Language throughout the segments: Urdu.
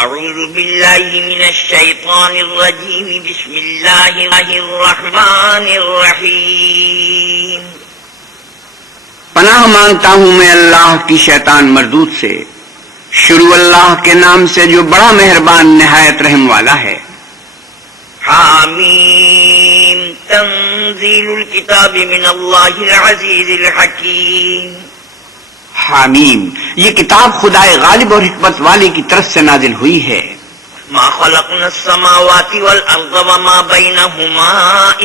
اعوذ باللہ من الشیطان الرجیم بسم اللہ الرحمن الرحیم پناہ مانگتا ہوں میں اللہ کی شیطان مردود سے، شروع اللہ کے نام سے جو بڑا مہربان نہایت رحم والا ہے۔ حامیم تنزیل الکتاب من اللہ العزیز الحکیم۔ حامیم، یہ کتاب خدائے غالب اور حکمت والے کی طرف سے نازل ہوئی ہے۔ ما خلقنا السماوات والارض وما بینہما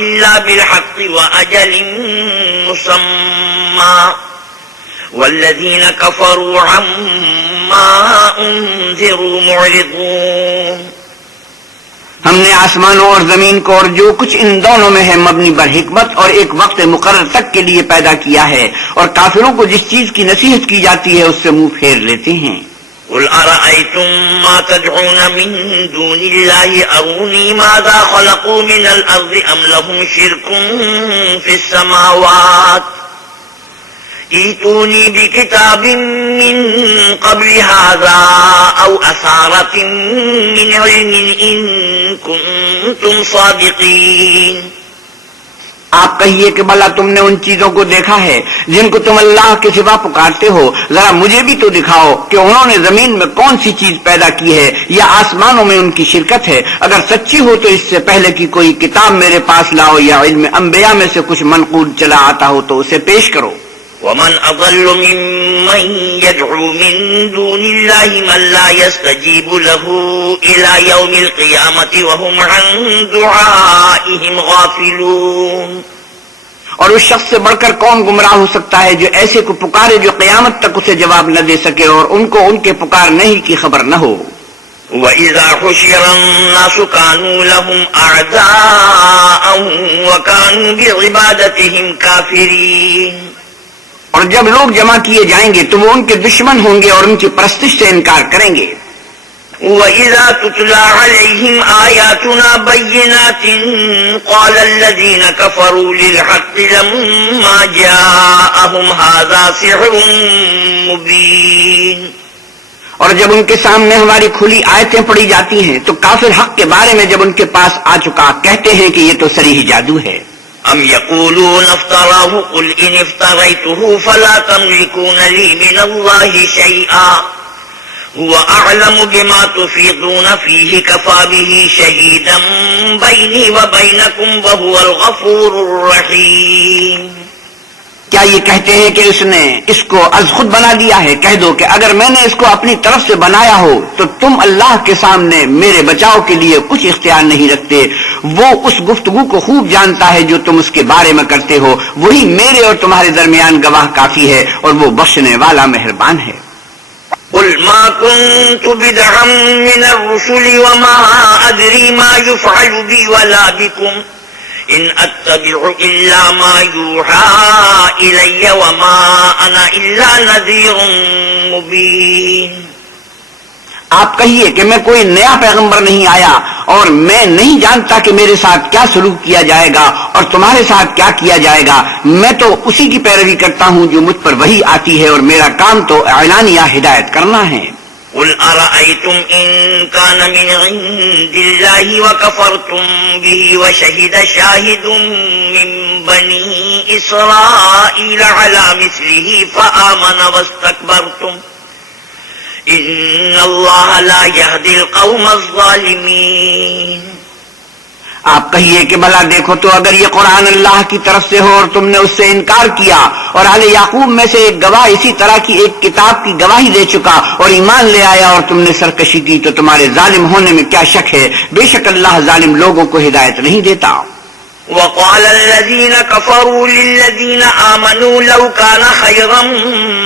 الا بالحق واجل مسمى والذین کفروا عما انذروا معرضون۔ ہم نے آسمانوں اور زمین کو اور جو کچھ ان دونوں میں ہے مبنی بر حکمت اور ایک وقت مقرر تک کے لیے پیدا کیا ہے، اور کافروں کو جس چیز کی نصیحت کی جاتی ہے اس سے منہ پھیر لیتے ہیں۔ قل ارأيتم ما تدعون من دون الله اروني ماذا خلقوا من الارض ام لهم شرك في السماوات ائتوني بكتاب من قبل هذا او اثارة من علم ان كنتم صادقين۔ آپ کہیے کہ بھلا تم نے ان چیزوں کو دیکھا ہے جن کو تم اللہ کے سوا پکارتے ہو؟ ذرا مجھے بھی تو دکھاؤ کہ انہوں نے زمین میں کون سی چیز پیدا کی ہے یا آسمانوں میں ان کی شرکت ہے۔ اگر سچی ہو تو اس سے پہلے کی کوئی کتاب میرے پاس لاؤ یا علم انبیاء میں سے کچھ منقول چلا آتا ہو تو اسے پیش کرو۔ ومن اضل ممن يدعو من دون الله من لا يستجيب له الى يوم القيامة وهم عن دعائهم غافلون۔ اور اس شخص سے بڑھ کر کون گمراہ ہو سکتا ہے جو ایسے کو پکارے جو قیامت تک اسے جواب نہ دے سکے اور ان کو ان کے پکارنے ہی کی خبر نہ ہو۔ وَإِذَا حُشِرَ النَّاسُ كَانُوا لَهُمْ أَعْدَاءً وَكَانُوا بِعِبَادَتِهِمْ كَافِرِينَ۔ اور جب لوگ جمع کیے جائیں گے تو وہ ان کے دشمن ہوں گے اور ان کی پرستش سے انکار کریں گے۔ وَإِذَا تُتْلَى عَلَيْهِمْ آيَاتُنَا بَيِّنَاتٍ قَالَ الَّذِينَ كَفَرُوا لِلْحَقِّ لَمَّا جَاءَهُمْ هَذَا سِحْرٌ مُبِينٌ۔ اور جب ان کے سامنے ہماری کھلی آیتیں پڑھی جاتی ہیں تو کافر حق کے بارے میں جب ان کے پاس آ چکا کہتے ہیں کہ یہ تو صریح جادو ہے۔ ام یقولون افتراه قل ان افتریته فلا تملكون لي من الله شيئا هو اعلم بما تفيضون فيه كفى به شهيدا بيني وبينكم وهو الغفور الرحيم۔ کیا یہ کہتے ہیں کہ اس نے اس کو از خود بنا دیا ہے؟ کہہ دو کہ اگر میں نے اس کو اپنی طرف سے بنایا ہو تو تم اللہ کے سامنے میرے بچاؤ کے لیے کچھ اختیار نہیں رکھتے۔ وہ اس گفتگو کو خوب جانتا ہے جو تم اس کے بارے میں کرتے ہو، وہی میرے اور تمہارے درمیان گواہ کافی ہے اور وہ بخشنے والا مہربان ہے۔ قل ما كنت بدعا من الرسل وما ادري ما يفعل بي ولا بكم ان اتبع الا ما يوحى الي وما انا الا نذير مبين۔ آپ کہیے کہ میں کوئی نیا پیغمبر نہیں آیا اور میں نہیں جانتا کہ میرے ساتھ کیا سلوک کیا جائے گا اور تمہارے ساتھ کیا کیا جائے گا۔ میں تو اسی کی پیروی کرتا ہوں جو مجھ پر وحی آتی ہے اور میرا کام تو اعلانیہ ہدایت کرنا ہے۔ قل ارأيتم ان كان من عند الله وكفرتم به وشهد شاهد من بني اسرائيل على مثله فآمن واستكبرتم ان اللہ لا يهدي القوم الظالمین۔ آپ کہیے کہ بھلا دیکھو تو اگر یہ قرآن اللہ کی طرف سے ہو اور تم نے اس سے انکار کیا اور آل یعقوب میں سے ایک گواہ اسی طرح کی ایک کتاب کی گواہی دے چکا اور ایمان لے آیا اور تم نے سرکشی کی تو تمہارے ظالم ہونے میں کیا شک ہے؟ بے شک اللہ ظالم لوگوں کو ہدایت نہیں دیتا۔ وقال الذين كفروا للذين آمنوا لو كان خيرا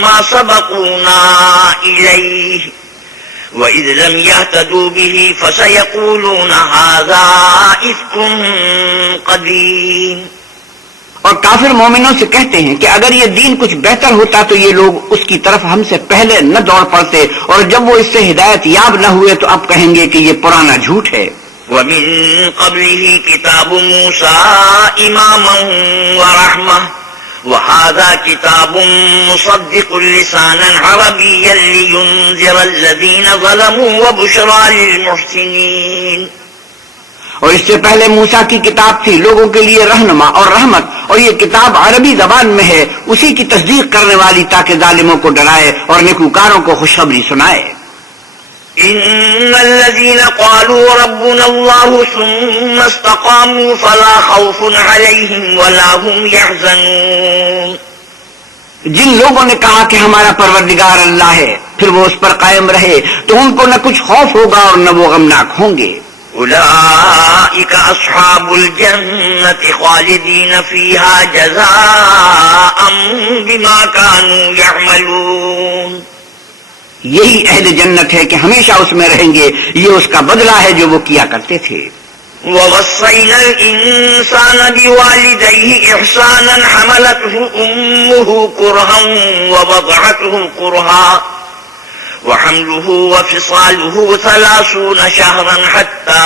ما سبقونا إليه وإذ لم يهتدوا به فسيقولون هذا إفك قديم۔ اور کافر مومنوں سے کہتے ہیں کہ اگر یہ دین کچھ بہتر ہوتا تو یہ لوگ اس کی طرف ہم سے پہلے نہ دوڑ پڑتے، اور جب وہ اس سے ہدایت یاب نہ ہوئے تو اب کہیں گے کہ یہ پرانا جھوٹ ہے۔ ومن قبله كتاب موسى إماما ورحمة وهذا كتاب مصدق لسانا عربيا لينذر الذين ظلموا وبشرى للمحسنين. اور اس سے پہلے موسیٰ کی کتاب تھی لوگوں کے لیے رہنما اور رحمت، اور یہ کتاب عربی زبان میں ہے اسی کی تصدیق کرنے والی تاکہ ظالموں کو ڈرائے اور نیکوکاروں کو خوشخبری سنائے. ان الذين قالوا ربنا الله ثم استقاموا فلا خوف عليهم ولا هم يحزنون. جن لوگوں نے کہا کہ ہمارا پروردگار اللہ ہے پھر وہ اس پر قائم رہے تو ان کو نہ کچھ خوف ہوگا اور نہ وہ غمناک ہوں گے. اولئك اصحاب الجنة خالدين فيها جزاء بما كانوا يعملون. یہی اہل جنت ہے کہ ہمیشہ اس میں رہیں گے، یہ اس کا بدلہ ہے جو وہ کیا کرتے تھے. ووصينا الإنسان بوالديه إحسانا حملته أمه كرها ووضعته كرها وحمله وفصاله 30 شهرا حتى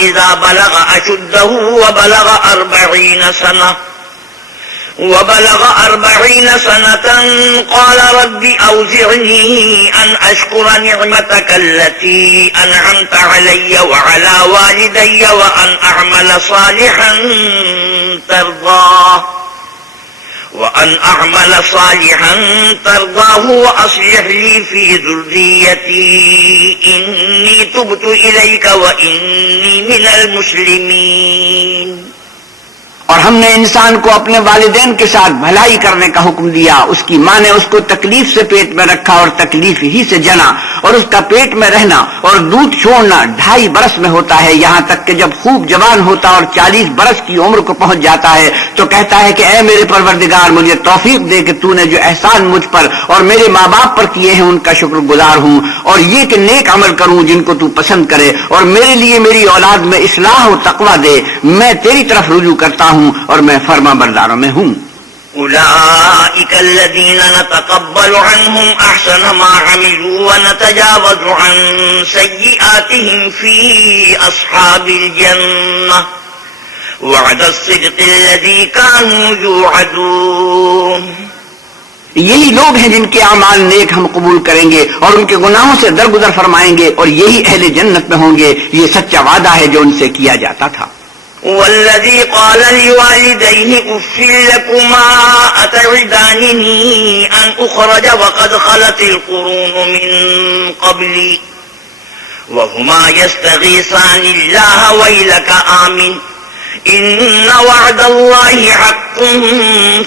إذا بلغ أشده وبلغ 40 سنة قال رب أوزعني أن أشكر نعمتك التي أنعمت علي وعلى والدي وأن أعمل صالحا ترضاه وأصلح لي في ذريتي إني تبت إليك وإني من المسلمين. اور ہم نے انسان کو اپنے والدین کے ساتھ بھلائی کرنے کا حکم دیا. اس کی ماں نے اس کو تکلیف سے پیٹ میں رکھا اور تکلیف ہی سے جنا، اور اس کا پیٹ میں رہنا اور دودھ چھوڑنا 2.5 برس میں ہوتا ہے، یہاں تک کہ جب خوب جوان ہوتا اور 40 برس کی عمر کو پہنچ جاتا ہے تو کہتا ہے کہ اے میرے پروردگار مجھے توفیق دے کہ تو نے جو احسان مجھ پر اور میرے ماں باپ پر کیے ہیں ان کا شکر گزار ہوں، اور یہ کہ نیک عمل کروں جن کو تو پسند کرے، اور میرے لیے میری اولاد میں اصلاح و تقوی دے. میں تیری طرف رجوع کرتا ہوں اور میں فرما برداروں میں ہوں. أولئك الذين نتقبل عنهم أحسن ما عملوا ونتجاوز عن سيئاتهم في أصحاب الجنة وعد الصدق الذي كانوا يوعدون. یہی لوگ ہیں جن کے اعمال نیک ہم قبول کریں گے اور ان کے گناہوں سے درگزر فرمائیں گے، اور یہی اہل جنت میں ہوں گے. یہ سچا وعدہ ہے جو ان سے کیا جاتا تھا. والذي قال لوالديه أف لكما أتعدانني أن أخرج وقد خلت القرون من قبلي وهما يستغيثان الله ويلك آمن إن وعد الله حق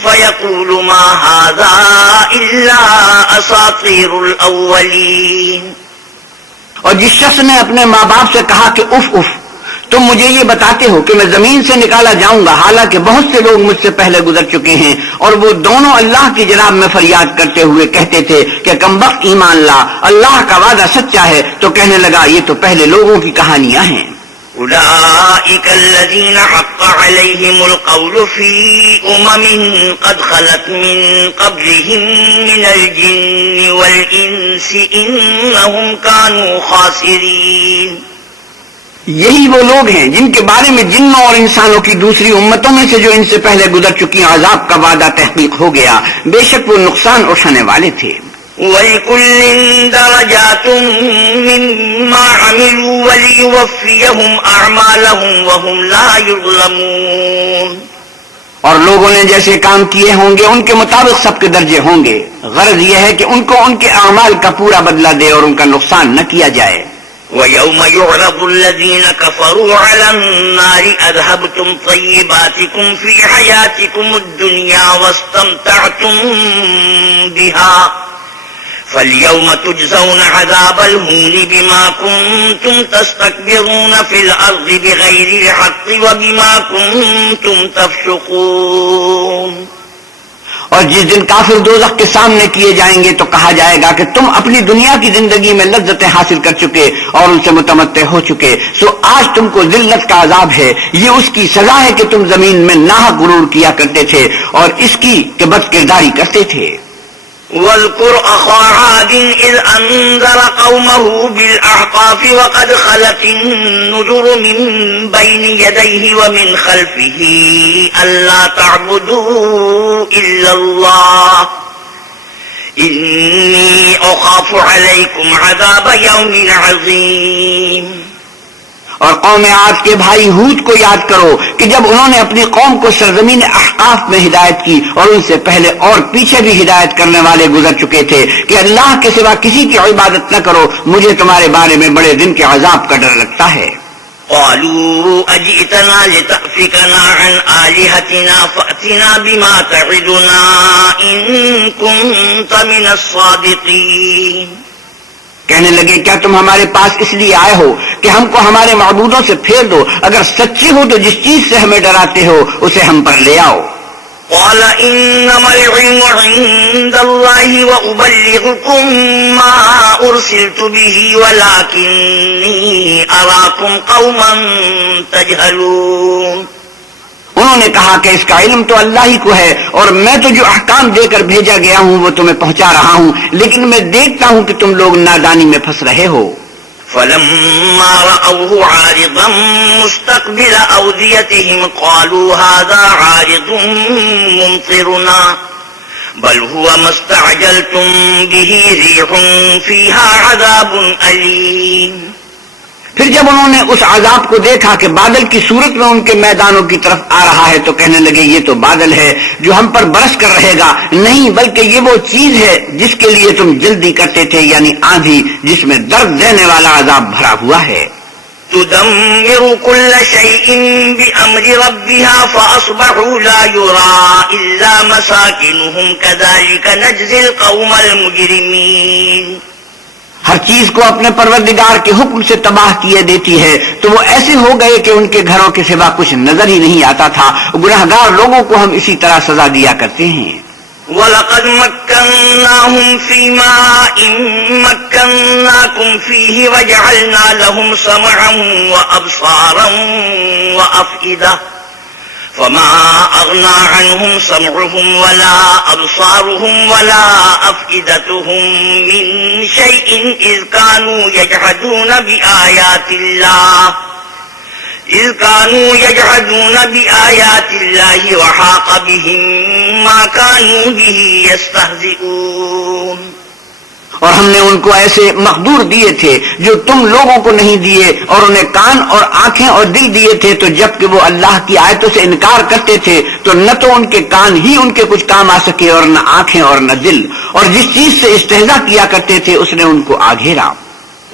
فيقول ما هذا إلا أساطير الأولين. اور جس شخص نے اپنے ماں باپ سے کہا کہ اف اف، تم مجھے یہ بتاتے ہو کہ میں زمین سے نکالا جاؤں گا، حالانکہ بہت سے لوگ مجھ سے پہلے گزر چکے ہیں. اور وہ دونوں اللہ کی جناب میں فریاد کرتے ہوئے کہتے تھے کہ کمبخت ایمان لا، اللہ کا وعدہ سچا ہے. تو کہنے لگا یہ تو پہلے لوگوں کی کہانیاں ہیں. أولئك الذين حق عليهم القول في قد خلت من قبلهم من الجن والإنس إنهم كانوا خاسرين. یہی وہ لوگ ہیں جن کے بارے میں جنوں اور انسانوں کی دوسری امتوں میں سے جو ان سے پہلے گزر چکی عذاب کا وعدہ تحقیق ہو گیا، بے شک وہ نقصان اٹھانے والے تھے. وَلِكُلٍّ دَرَجَاتٌ مِّمَّا عَمِلُوا وَلِيُوَفِّيَهُمْ أَعْمَالَهُمْ وَهُمْ لَا يُظْلَمُونَ. اور لوگوں نے جیسے کام کیے ہوں گے ان کے مطابق سب کے درجے ہوں گے. غرض یہ ہے کہ ان کو ان کے اعمال کا پورا بدلہ دے اور ان کا نقصان نہ کیا جائے. وَيَوْمَ يُعْرَضُ الَّذِينَ كَفَرُوا عَلَى النَّارِ أَذْهَبْتُمْ طَيِّبَاتِكُمْ فِي حَيَاتِكُمُ الدُّنْيَا وَاسْتَمْتَعْتُمْ بِهَا فَالْيَوْمَ تُجْزَوْنَ عَذَابَ الْهُونِ بِمَا كُنتُمْ تَسْتَكْبِرُونَ فِي الْأَرْضِ بِغَيْرِ الْحَقِّ وَبِمَا كُنتُمْ تَفْسُقُونَ. اور جس دن کافر دوزخ کے سامنے کیے جائیں گے تو کہا جائے گا کہ تم اپنی دنیا کی زندگی میں لذتیں حاصل کر چکے اور ان سے متمتع ہو چکے، سو آج تم کو ذلت کا عذاب ہے. یہ اس کی سزا ہے کہ تم زمین میں ناحق غرور کیا کرتے تھے اور اس کی کہ بد کرداری کرتے تھے. واذكر أخا عاد إذ أنذر قومه بالأحقاف وقد خلت النذر من بين يديه ومن خلفه ألا تعبدوا إلا الله إني أخاف عليكم عذاب يوم عظيم. اور قوم عاد کے بھائی ہود کو یاد کرو کہ جب انہوں نے اپنی قوم کو سرزمین احقاف میں ہدایت کی اور ان سے پہلے اور پیچھے بھی ہدایت کرنے والے گزر چکے تھے کہ اللہ کے سوا کسی کی عبادت نہ کرو، مجھے تمہارے بارے میں بڑے دن کے عذاب کا ڈر لگتا ہے. قالوا أجئتنا لتأفكنا عن آلهتنا فأتنا بما تعدنا إن كنت من الصادقين. کہنے لگے کیا تم ہمارے پاس اس لیے آئے ہو کہ ہم کو ہمارے معبودوں سے پھیر دو؟ اگر سچے ہو تو جس چیز سے ہمیں ڈراتے ہو اسے ہم پر لے آؤ. قال إنما العلم عند الله وأبلغكم ما أرسلت به ولكني أراكم قوما تجهلون. انہوں نے کہا کہ اس کا علم تو اللہ ہی کو ہے اور میں تو جو احکام دے کر بھیجا گیا ہوں وہ تمہیں پہنچا رہا ہوں، لیکن میں دیکھتا ہوں کہ تم لوگ نادانی میں پھنس رہے ہو. فلما رأوه عارضا مستقبل أوديتهم قالوا هذا عارض ممطرنا بل هو ما استعجلتم به ريح فيها عذاب أليم. پھر جب انہوں نے اس عذاب کو دیکھا کہ بادل کی صورت میں ان کے میدانوں کی طرف آ رہا ہے تو کہنے لگے یہ تو بادل ہے جو ہم پر برس کر رہے گا، نہیں بلکہ یہ وہ چیز ہے جس کے لیے تم جلدی کرتے تھے، یعنی آندھی جس میں درد دینے والا عذاب بھرا ہوا ہے. تدمر كل شيء بأمر ربها فأصبحوا لا يرى إلا مساكنهم كذلك نجزي القوم المجرمين. ہر چیز کو اپنے پروردگار کے حکم سے تباہ کیے دیتی ہے، تو وہ ایسے ہو گئے کہ ان کے گھروں کے سوا کچھ نظر ہی نہیں آتا تھا. گناہگار لوگوں کو ہم اسی طرح سزا دیا کرتے ہیں. وَلَقَدْ مَكَّنَّاهُمْ فِي مَاءٍ مَكَّنَّاكُمْ فِيهِ وَجَعَلْنَا لَهُمْ سَمْعًا وَأَبْصَارًا وَأَفْئِدَةً فما أغنى عنهم سمعهم ولا أبصارهم ولا أفئدتهم من شيء إذ كانوا يجحدون بآيات الله وحاق بهم ما كانوا به يستهزئون. اور ہم نے ان کو ایسے مقدور دیے تھے جو تم لوگوں کو نہیں دیے، اور انہیں کان اور آنکھیں اور دل دیے تھے، تو جب کہ وہ اللہ کی آیتوں سے انکار کرتے تھے تو نہ تو ان کے کان ہی ان کے کچھ کام آ سکے اور نہ آنکھیں اور نہ دل، اور جس چیز سے استہزاء کیا کرتے تھے اس نے ان کو آ گھیرا.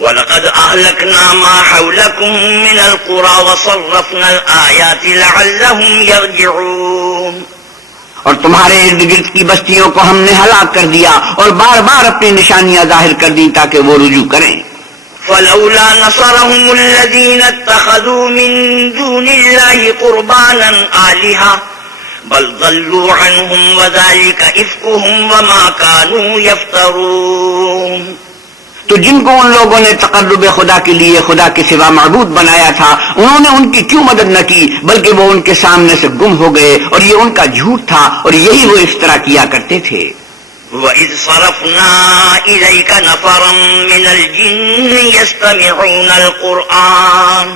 وَلَقَدْ أَهْلَكْنَا مَا حَوْلَكُمْ مِنَ الْقُرَى وَصَرَّفْنَا الْآيَاتِ لَعَلَّهُمْ يَرْجِعُونَ. اور تمہارے ارد گرد کی بستیوں کو ہم نے ہلاک کر دیا اور بار بار اپنی نشانیاں ظاہر کر دی تاکہ وہ رجوع کریں. فلولا نصرهم الذين اتخذوا من دون الله قربانا آلهة بل ضلوا عنهم وذلك إفكهم وما كانوا يفترون. تو جن کو ان لوگوں نے تقرب خدا کے لیے خدا کے سوا معبود بنایا تھا، انہوں نے ان کی کیوں مدد نہ کی، بلکہ وہ ان کے سامنے سے گم ہو گئے، اور یہ ان کا جھوٹ تھا اور یہی وہ افترا کیا کرتے تھے. وَإِذْ صَرَفْنَا إِلَيْكَ نَفَرًا مِنَ الْجِنِّ يَسْتَمِعُونَ الْقُرْآنَ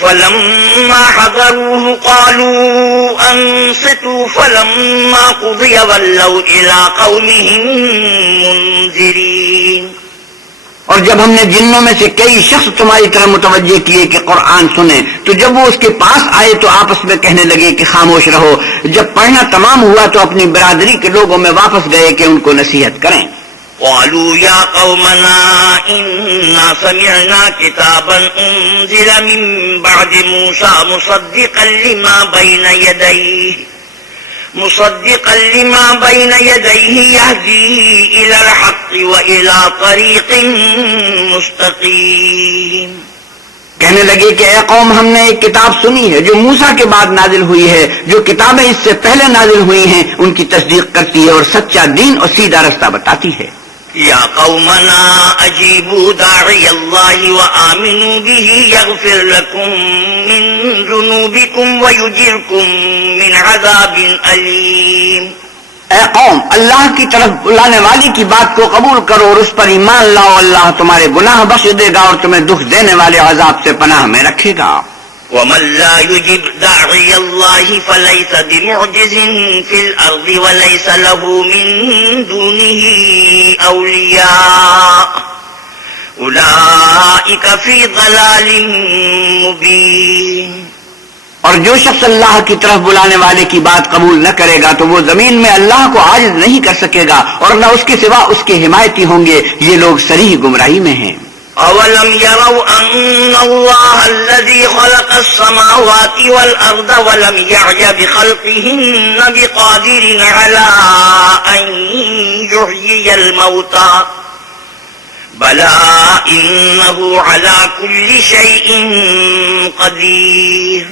فَلَمَّا حَضَرُوهُ قَالُوا أَنصِتُوا فَلَمَّا قُضِيَ وَلَّوْا إِلَىٰ قَوْمِهِم مُّنذِرِينَ. اور جب ہم نے جنوں میں سے کئی شخص تمہاری طرف متوجہ کیے کہ قرآن سنیں، تو جب وہ اس کے پاس آئے تو آپس میں کہنے لگے کہ خاموش رہو. جب پڑھنا تمام ہوا تو اپنی برادری کے لوگوں میں واپس گئے کہ ان کو نصیحت کریں. قالوا يا قومنا إنا سمعنا كتابا أنزل من بعد موسى مصدقا لما بين يديه يهدي إلى الحق وإلى طريق مستقيم. کہنے لگے کہ اے قوم، ہم نے ایک کتاب سنی ہے جو موسیٰ کے بعد نازل ہوئی ہے، جو کتابیں اس سے پہلے نازل ہوئی ہیں ان کی تصدیق کرتی ہے اور سچا دین اور سیدھا رستہ بتاتی ہے. یا قومنا اجیبوا داعی اللہ وآمنوا به یغفر لکم من ذنوبکم ویجرکم من عذاب علیم. اے قوم، اللہ کی طرف بلانے والی کی بات کو قبول کرو اور اس پر ایمان لاؤ، اللہ تمہارے گناہ بخش دے گا اور تمہیں دکھ دینے والے عذاب سے پناہ میں رکھے گا۔ ومن لا يجب داعي الله فليس بمعجز في الأرض وليس له من دونه أولياء أولئك في ضلال مبين۔ اور جو شخص اللہ کی طرف بلانے والے کی بات قبول نہ کرے گا تو وہ زمین میں اللہ کو عاجز نہیں کر سکے گا اور نہ اس کے سوا اس کے حمایتی ہوں گے، یہ لوگ صریح گمراہی میں ہیں۔ أولم يروا أن الله الذي خلق السماوات والأرض ولم يعي بخلقهن بقادر على أن يحيي الموتى بلى إنه على كل شيء قدير۔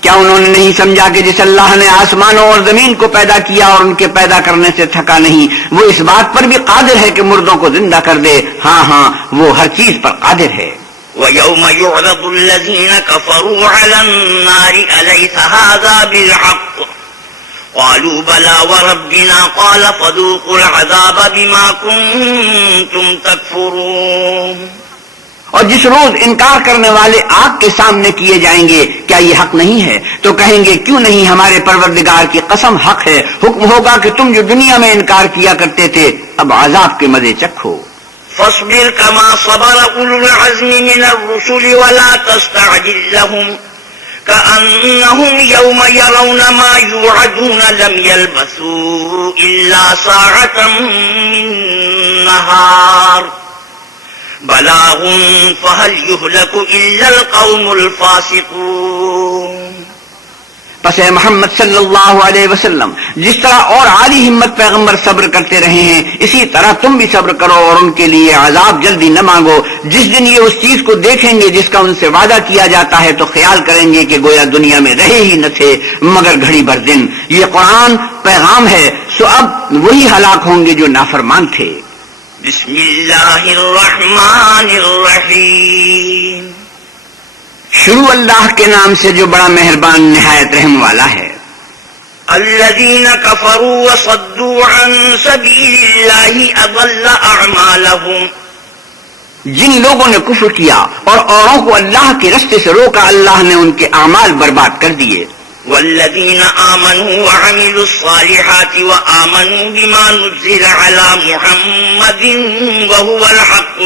کیا انہوں نے نہیں سمجھا کہ جس اللہ نے آسمانوں اور زمین کو پیدا کیا اور ان کے پیدا کرنے سے تھکا نہیں، وہ اس بات پر بھی قادر ہے کہ مردوں کو زندہ کر دے؟ ہاں ہاں، وہ ہر چیز پر قادر ہے۔ وَيَوْمَ يُعْرَضُ الَّذِينَ كَفَرُوا عَلَى النَّارِ أَلَيْسَ هَذَا بِالْحَقِّ قَالُوا بَلَى وَرَبِّنَا قَالَ فَذُوقُوا الْعَذَابَ بِمَا كُنتُمْ تَكْفُرُونَ۔ اور جس روز انکار کرنے والے آگ کے سامنے کیے جائیں گے، کیا یہ حق نہیں ہے؟ تو کہیں گے کیوں نہیں، ہمارے پروردگار کی قسم حق ہے، حکم ہوگا کہ تم جو دنیا میں انکار کیا کرتے تھے اب عذاب کے مزے چکھو۔ فاصبر كما صبر أولو العزم من الرسل ولا تستعجل لهم كأنهم يوم يرون ما يوعدون لم يلبثوا إلا ساعة من نهار بلاغ فهل يهلك إلا القوم الفاسقون۔ پس اے محمد صلی اللہ علیہ وسلم، جس طرح اور عالی ہمت پیغمبر صبر کرتے رہے ہیں اسی طرح تم بھی صبر کرو اور ان کے لیے عذاب جلدی نہ مانگو۔ جس دن یہ اس چیز کو دیکھیں گے جس کا ان سے وعدہ کیا جاتا ہے تو خیال کریں گے کہ گویا دنیا میں رہے ہی نہ تھے مگر گھڑی بھر دن۔ یہ قرآن پیغام ہے، سو اب وہی ہلاک ہوں گے جو نافرمان تھے۔ بسم اللہ الرحمن الرحیم۔ شروع اللہ کے نام سے جو بڑا مہربان نہایت رحم والا ہے۔ الذین کفروا وصدوا عن سبیل اللہ اضل اعمالهم، جن لوگوں نے کفر کیا اور اوروں کو اللہ کے رستے سے روکا اللہ نے ان کے اعمال برباد کر دیے۔ والذین آمنوا وعملوا الصالحات وآمنوا بما نزل على محمد وهو الحق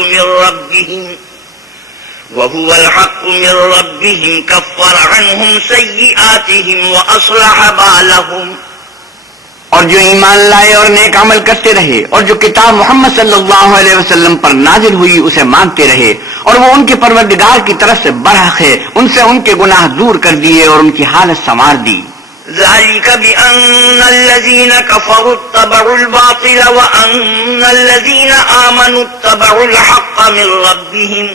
من ربهم كفر عنهم سيئاتهم وأصلح بالهم۔ اور جو ایمان لائے اور نیک عمل کرتے رہے اور جو کتاب محمد صلی اللہ علیہ وسلم پر نازل ہوئی اسے مانتے رہے اور وہ ان کے پروردگار کی طرف سے برحق ہے، ان سے ان کے گناہ دور کر دیے اور ان کی حالت سنوار دی۔ ذلك بأن الذين كفروا اتبعوا الباطل وأن الذين آمنوا اتبعوا الحق من ربهم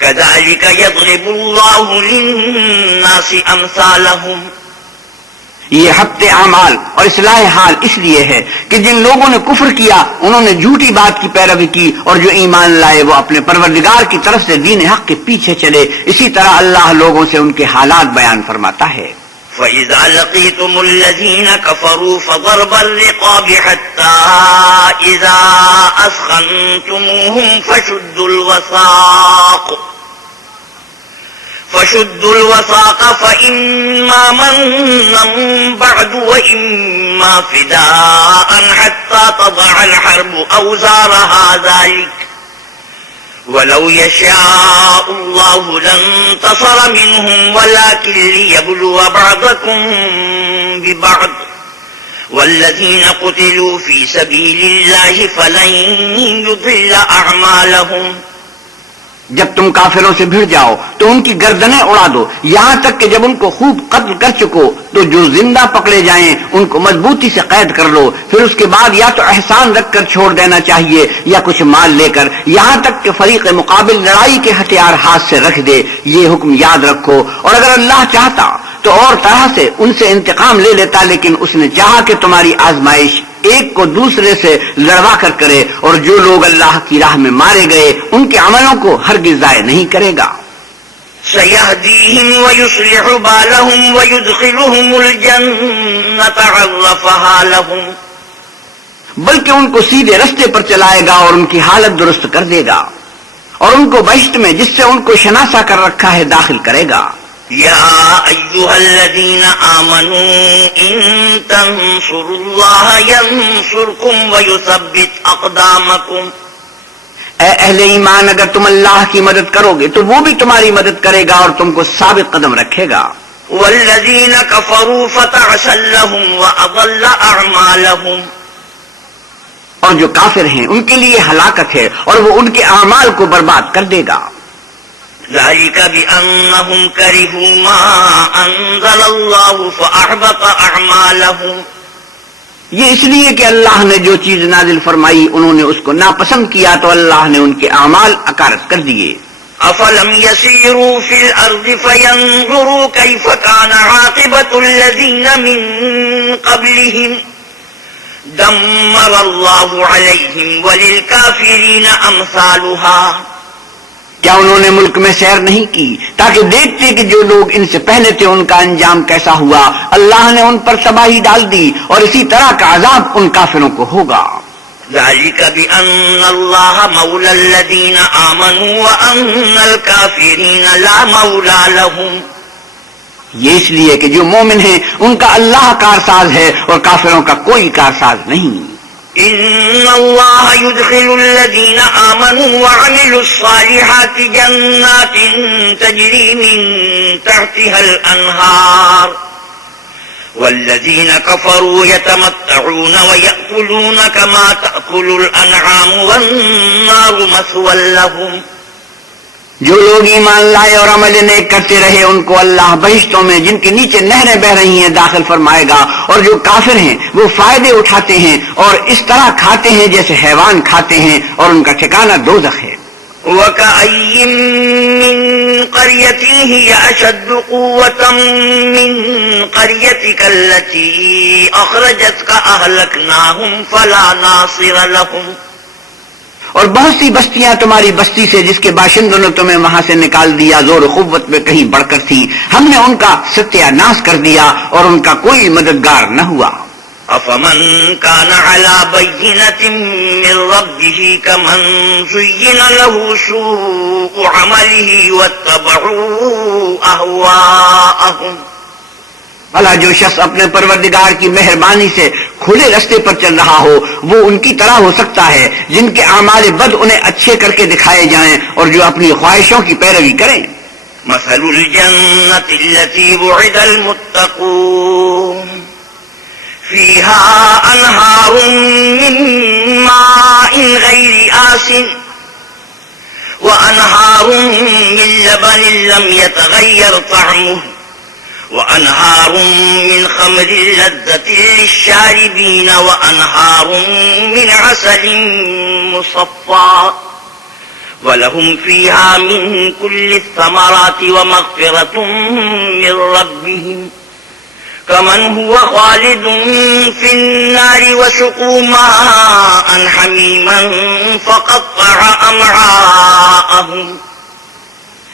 كذلك يضرب الله للناس أمثالهم۔ یہ حق اعمال اور اصلاح حال اس لیے ہے کہ جن لوگوں نے کفر کیا انہوں نے جھوٹی بات کی پیروی کی اور جو ایمان لائے وہ اپنے پروردگار کی طرف سے دین حق کے پیچھے چلے، اسی طرح اللہ لوگوں سے ان کے حالات بیان فرماتا ہے۔ فَإِذَا لَقِيتُمُ الَّذِينَ كَفَرُوا فَضَرْبَ الرِّقَابِ حَتَّى إِذَا أَثْخَنْتُمُوهُمْ فشدوا الوثاق فإما منا بعد وإما فداء حتى تضع الحرب أوزارها ذلك ولو يشاء الله لانتصر منهم ولكن ليبلو بعضكم ببعض والذين قتلوا في سبيل الله فلن يضل أعمالهم۔ جب تم کافروں سے بھڑ جاؤ تو ان کی گردنیں اڑا دو یہاں تک کہ جب ان کو خوب قتل کر چکو تو جو زندہ پکڑے جائیں ان کو مضبوطی سے قید کر لو، پھر اس کے بعد یا تو احسان رکھ کر چھوڑ دینا چاہیے یا کچھ مال لے کر، یہاں تک کہ فریق مقابل لڑائی کے ہتھیار ہاتھ سے رکھ دے۔ یہ حکم یاد رکھو، اور اگر اللہ چاہتا تو اور طرح سے ان سے انتقام لے لیتا، لیکن اس نے چاہا کہ تمہاری آزمائش ایک کو دوسرے سے لڑوا کر کرے، اور جو لوگ اللہ کی راہ میں مارے گئے ان کے عملوں کو ہرگز ضائع نہیں کرے گا۔ سيهديهم ويصلح بالهم ويدخلهم الجنة عرفها لهم. بلکہ ان کو سیدھے رستے پر چلائے گا اور ان کی حالت درست کر دے گا اور ان کو بہشت میں جس سے ان کو شناسا کر رکھا ہے داخل کرے گا. يا أيها الذين آمنوا إن تنصروا الله ينصركم ويثبت أقدامكم. اے اہل ایمان، اگر تم اللہ کی مدد کرو گے تو وہ بھی تمہاری مدد کرے گا اور تم کو ثابت قدم رکھے گا. والذين كفروا فتعسا لهم وأضل أعمالهم. اور جو کافر ہیں ان کے لیے ہلاکت ہے اور وہ ان کے اعمال کو برباد کر دے گا. ذلك بأنهم كرهوا ما أنزل الله فأحبط أعمالهم. یہ اس لیے کہ اللہ نے جو چیز نازل فرمائی انہوں نے اس کو ناپسند کیا تو اللہ نے ان کے اعمال اکارت کر دیے. أفلم يسيروا في الأرض فينظروا كيف كان عاقبة الذين من قبلهم دمر الله عليهم وللكافرين أمثالها. کیا انہوں نے ملک میں سیر نہیں کی تاکہ دیکھتے کہ جو لوگ ان سے پہلے تھے ان کا انجام کیسا ہوا؟ اللہ نے ان پر تباہی ڈال دی اور اسی طرح کا عذاب ان کافروں کو ہوگا. ذلك بأن الله مولى الذين آمنوا وأن الكافرين لا مولى لهم. یہ اس لیے کہ جو مومن ہیں ان کا اللہ کارساز ہے اور کافروں کا کوئی کارساز نہیں. إن الله يدخل الذين آمنوا وعملوا الصالحات جنات تجري من تحتها الأنهار والذين كفروا يتمتعون ويأكلون كما تأكل الأنعام والنار مثوى لهم. جو لوگ ایمان لائے اور عمل نیک کرتے رہے ان کو اللہ بہشتوں میں جن کے نیچے نہریں بہ رہی ہیں داخل فرمائے گا، اور جو کافر ہیں وہ فائدے اٹھاتے ہیں اور اس طرح کھاتے ہیں جیسے حیوان کھاتے ہیں اور ان کا ٹھکانہ دوزخ ہے. وَكَأَيٍّ مِّن قَرْيَةٍ هِيَ أَشَدُّ قُوَّةً مِّن قَرْيَتِكَ الَّتِي أَخْرَجَتْكَ أَهْلَكْنَاهُمْ فَلَا نَاصِرَ لَهُمْ. اور بہت سی بستیاں تمہاری بستی سے جس کے باشندوں نے تمہیں وہاں سے نکال دیا زور و قوت میں کہیں بڑھ کر تھی، ہم نے ان کا ستیہ ناش کر دیا اور ان کا کوئی مددگار نہ ہوا. أَفَمَنْ كَانَ عَلَى بَيِّنَةٍ مِّن رَّبِّهِ كَمَنْ زُيِّنَ لَهُ سُوءُ عَمَلِهِ وَاتَّبَعُوا أَهْوَاءَهُمْ. بھلا جو شخص اپنے پروردگار کی مہربانی سے کھلے رستے پر چل رہا ہو وہ ان کی طرح ہو سکتا ہے جن کے اعمال بد انہیں اچھے کر کے دکھائے جائیں اور جو اپنی خواہشوں کی پیروی کریں. مثل الجنة التي وعد المتقون فيها أنهار من ماء غير آسن وأنهار من لبن لم يتغير طعمه وأنهار من خمر لذة للشاربين وأنهار من عسل مصفى ولهم فيها من كل الثمرات ومغفرة من ربهم كمن هو خالد في النار وسقوا ماء حميما فقطع أمعاءهم.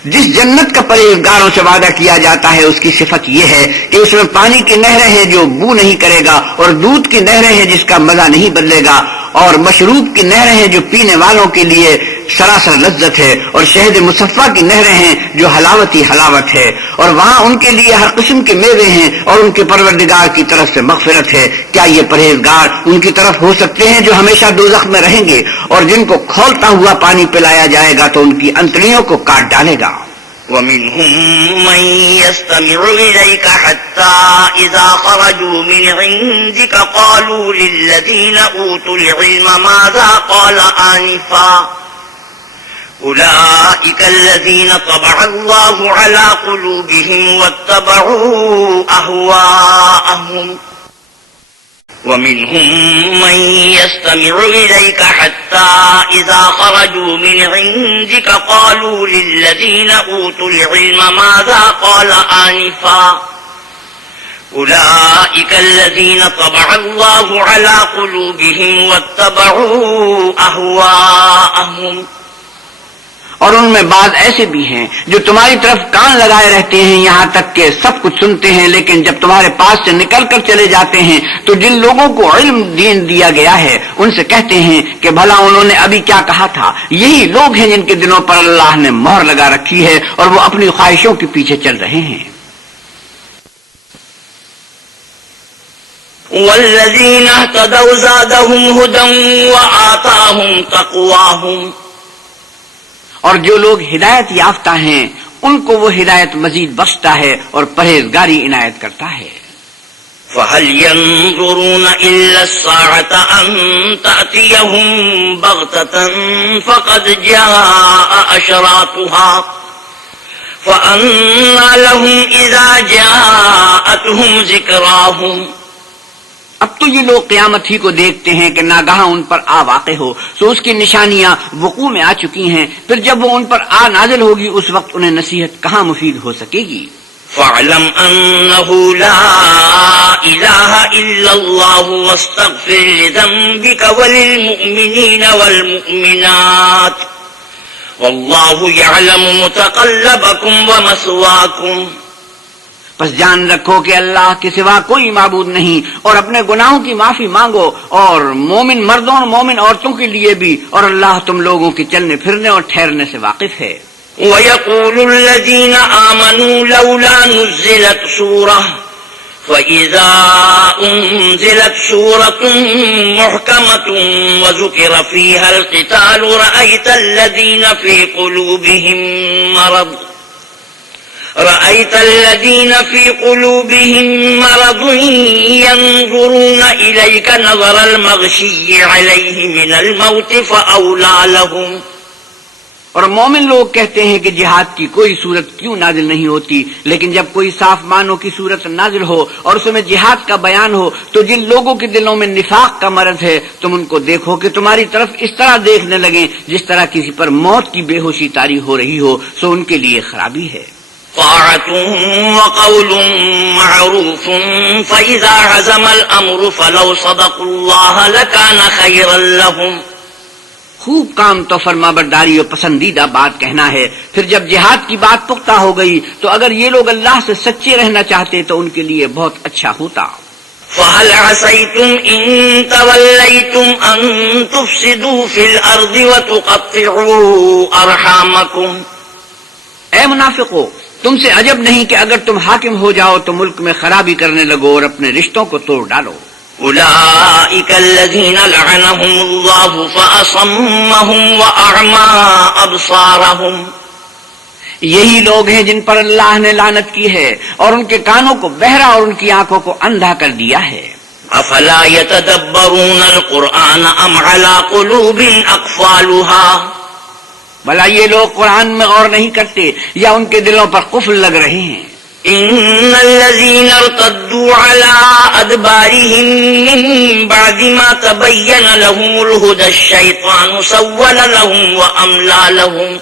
جس جنت کا پرہیزگاروں سے وعدہ کیا جاتا ہے اس کی صفت یہ ہے کہ اس میں پانی کی نہریں ہیں جو بو نہیں کرے گا اور دودھ کی نہریں ہیں جس کا مزہ نہیں بدلے گا اور مشروب کی نہریں ہیں جو پینے والوں کے لیے سراسر لذت ہے اور شہد مصفہ کی نہریں ہیں جو حلاوت ہی حلاوت ہے اور وہاں ان کے لیے ہر قسم کے میوے ہیں اور ان کے پروردگار کی طرف سے مغفرت ہے. کیا یہ پرہیزگار ان کی طرف ہو سکتے ہیں جو ہمیشہ دوزخ میں رہیں گے اور جن کو کھولتا ہوا پانی پلایا جائے گا تو ان کی انتڑیوں کو کاٹ ڈالے گا. وَمِنْهُمْ مَنْ يَسْتَمِعُ إِلَيْكَ حَتَّى إِذَا خَرَجُوا مِنْ عِنْدِكَ قَالُوا لِلَّذِينَ أُوتُوا الْعِلْمَ مَاذَا قَالَ آنِفًا أُولَئِكَ الَّذِينَ طَبَعَ اللَّهُ عَلَى قُلُوبِهِمْ وَاتَّبَعُوا أَهْوَاءَهُمْ. وَمِنْهُمْ مَنْ يَسْتَمِعُ إِلَيْكَ حَتَّى إِذَا خَرَجُوا مِنْ عِنْدِكَ قَالُوا لِلَّذِينَ أُوتُوا الْعِلْمَ مَاذَا قَالَ آنِفًا أُولَئِكَ الَّذِينَ طَبَعَ اللَّهُ عَلَى قُلُوبِهِمْ وَاتَّبَعُوا أَهْوَاءَهُمْ. اور ان میں بعض ایسے بھی ہیں جو تمہاری طرف کان لگائے رہتے ہیں یہاں تک کہ سب کچھ سنتے ہیں، لیکن جب تمہارے پاس سے نکل کر چلے جاتے ہیں تو جن لوگوں کو علم دین دیا گیا ہے ان سے کہتے ہیں کہ بھلا انہوں نے ابھی کیا کہا تھا۔ یہی لوگ ہیں جن کے دلوں پر اللہ نے مہر لگا رکھی ہے اور وہ اپنی خواہشوں کے پیچھے چل رہے ہیں۔ والذین اهتدوا زادهم هدى وآتاهم تقواهم، اور جو لوگ ہدایت یافتہ ہیں ان کو وہ ہدایت مزید بخشتا ہے اور پرہیزگاری عنایت کرتا ہے۔ فهل ينظرون إلا الساعة أن تأتيهم بغتة فقد جاء أشراطها فأنى لهم إذا جاءتهم ذكراهم۔ اب تو یہ لوگ قیامت ہی کو دیکھتے ہیں کہ ناگہاں ان پر آ واقع ہو، سو اس کی نشانیاں وقوع میں آ چکی ہیں، پھر جب وہ ان پر آ نازل ہوگی اس وقت انہیں نصیحت کہاں مفید ہو سکے گی۔ فاعلم أنه لا إله إلا الله واستغفر لذنبك وللمؤمنين والمؤمنات والله يعلم متقلبكم ومثواكم۔ پس جان رکھو کہ اللہ کے سوا کوئی معبود نہیں، اور اپنے گناہوں کی معافی مانگو، اور مومن مردوں اور مومن عورتوں کے لیے بھی، اور اللہ تم لوگوں کے چلنے پھرنے اور ٹھہرنے سے واقف ہے۔ وَيَقُولُ الَّذِينَ آمَنُوا لَوْلَا نُزِّلَتْ سُورَةٌ فَإِذَا أُنزِلَتْ سُورَةٌ مُحْكَمَةٌ وَذُكِرَ فِيهَا الْقِتَالُ رَأَيْتَ الَّذِينَ فِي قُلُوبِهِم مَّرَضٌ يَنظُرُونَ إِلَيْكَ نَظَرَ الْمَغْشِيِّ عَلَيْهِ مِنَ الْمَوْتِ فَأَوْلَىٰ لَهُمْ۔ اور مومن لوگ کہتے ہیں کہ جہاد کی کوئی صورت کیوں نازل نہیں ہوتی، لیکن جب کوئی صاف معنوں کی صورت نازل ہو اور اس میں جہاد کا بیان ہو تو جن لوگوں کے دلوں میں نفاق کا مرض ہے تم ان کو دیکھو کہ تمہاری طرف اس طرح دیکھنے لگیں جس طرح کسی پر موت کی بے ہوشی طاری ہو رہی ہو، سو ان کے لیے خرابی ہے۔ طاعة وقول معروف فإذا عزم الأمر فلو صدقوا الله لكان خيرا لهم۔ خوب کام تو فرما برداری اور پسندیدہ بات کہنا ہے، پھر جب جہاد کی بات پختہ ہو گئی تو اگر یہ لوگ اللہ سے سچے رہنا چاہتے تو ان کے لیے بہت اچھا ہوتا۔ فهل عسيتم إن توليتم أن تفسدوا في الأرض وتقطعوا أرحامكم۔ اے منافقو، تم سے عجب نہیں کہ اگر تم حاکم ہو جاؤ تو ملک میں خرابی کرنے لگو اور اپنے رشتوں کو توڑ ڈالو۔ أولئك الذين لعنهم الله فأصمهم وأعمى أبصارهم۔ یہی لوگ ہیں جن پر اللہ نے لعنت کی ہے اور ان کے کانوں کو بہرا اور ان کی آنکھوں کو اندھا کر دیا ہے۔ أفلا يتدبرون القرآن أم على قلوب أقفالها۔ بھلا یہ لوگ قرآن میں غور نہیں کرتے یا ان کے دلوں پر قفل لگ رہے ہیں۔ إن الذين ارتدوا على أدبارهم من بعد ما تبين لهم الهدى الشيطان سول لهم وأملى لهم۔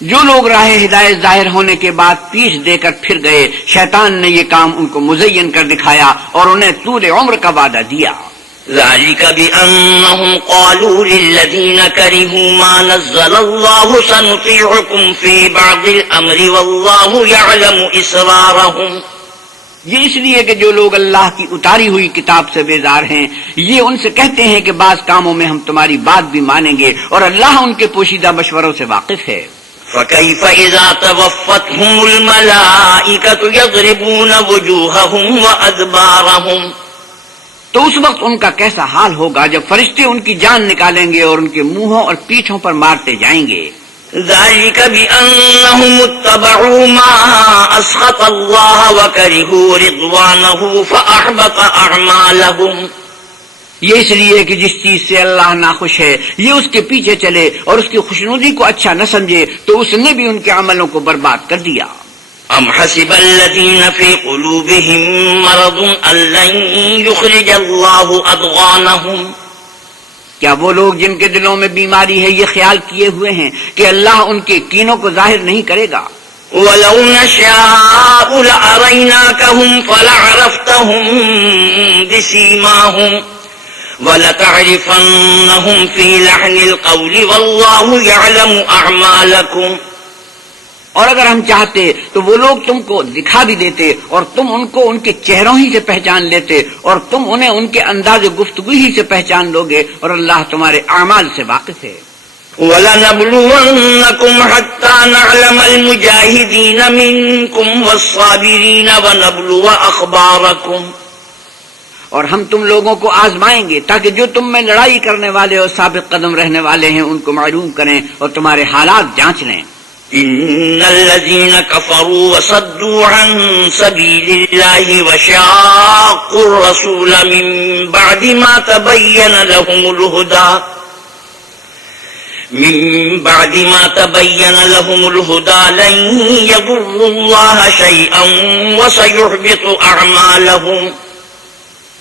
جو لوگ راہ ہدایت ظاہر ہونے کے بعد پیچھ دے کر پھر گئے، شیطان نے یہ کام ان کو مزین کر دکھایا اور انہیں طول عمر کا وعدہ دیا۔ ذلك بأنهم قالوا للذين كرهوا ما نزل الله سنطيعكم في بعض الأمر والله يعلم إسرارهم۔ یہ اس لیے کہ جو لوگ اللہ کی اتاری ہوئی کتاب سے بیزار ہیں یہ ان سے کہتے ہیں کہ بعض کاموں میں ہم تمہاری بات بھی مانیں گے اور اللہ ان کے پوشیدہ مشوروں سے واقف ہے۔ فكيف إذا توفتهم الملائكة يضربون وجوههم وأدبارهم۔ تو اس وقت ان کا کیسا حال ہوگا جب فرشتے ان کی جان نکالیں گے اور ان کے منہوں اور پیٹھوں پر مارتے جائیں گے۔ ذلك بأنهم اتبعوا ما أسخط الله وكرهوا رضوانه فأحبط أعمالهم۔ یہ اس لیے کہ جس چیز سے اللہ ناخوش ہے یہ اس کے پیچھے چلے اور اس کی خوشنودی کو اچھا نہ سمجھے تو اس نے بھی ان کے عملوں کو برباد کر دیا۔ ام حسب الذين في قلوبهم مرض أن لن يخرج الله أضغانهم۔ کیا وہ لوگ جن کے دلوں میں بیماری ہے یہ خیال کیے ہوئے ہیں کہ اللہ ان کے کینوں کو ظاہر نہیں کرے گا؟ ولو نشاء لأريناكهم فلعرفتهم بسيماهم وَلَتَعْرِفَنَّهُمْ فِي لَحْنِ الْقَوْلِ وَاللَّهُ يَعْلَمُ أَعْمَالَكُمْ. اور اگر ہم چاہتے تو وہ لوگ تم کو دکھا بھی دیتے اور تم ان کو ان کے چہروں ہی سے پہچان لیتے اور تم انہیں ان کے انداز گفتگو ہی سے پہچان لوگے اور اللہ تمہارے اعمال سے واقف ہے. وَلَنَبْلُوَنَّكُمْ حَتَّى نَعْلَمَ الْمُجَاهِدِينَ مِنكُمْ وَالصَّابِرِينَ وَنَبْلُوَ أَخْبَارَكُمْ. اور ہم تم لوگوں کو آزمائیں گے تاکہ جو تم میں لڑائی کرنے والے اور ثابت قدم رہنے والے ہیں ان کو معلوم کریں اور تمہارے حالات جانچ لیں. إن الذين كفروا وصدوا عن سبيل الله وشاقوا الرسول من بعد ما تبين لهم الهدى لن يضروا الله شيئا وسيحبط أعمالهم.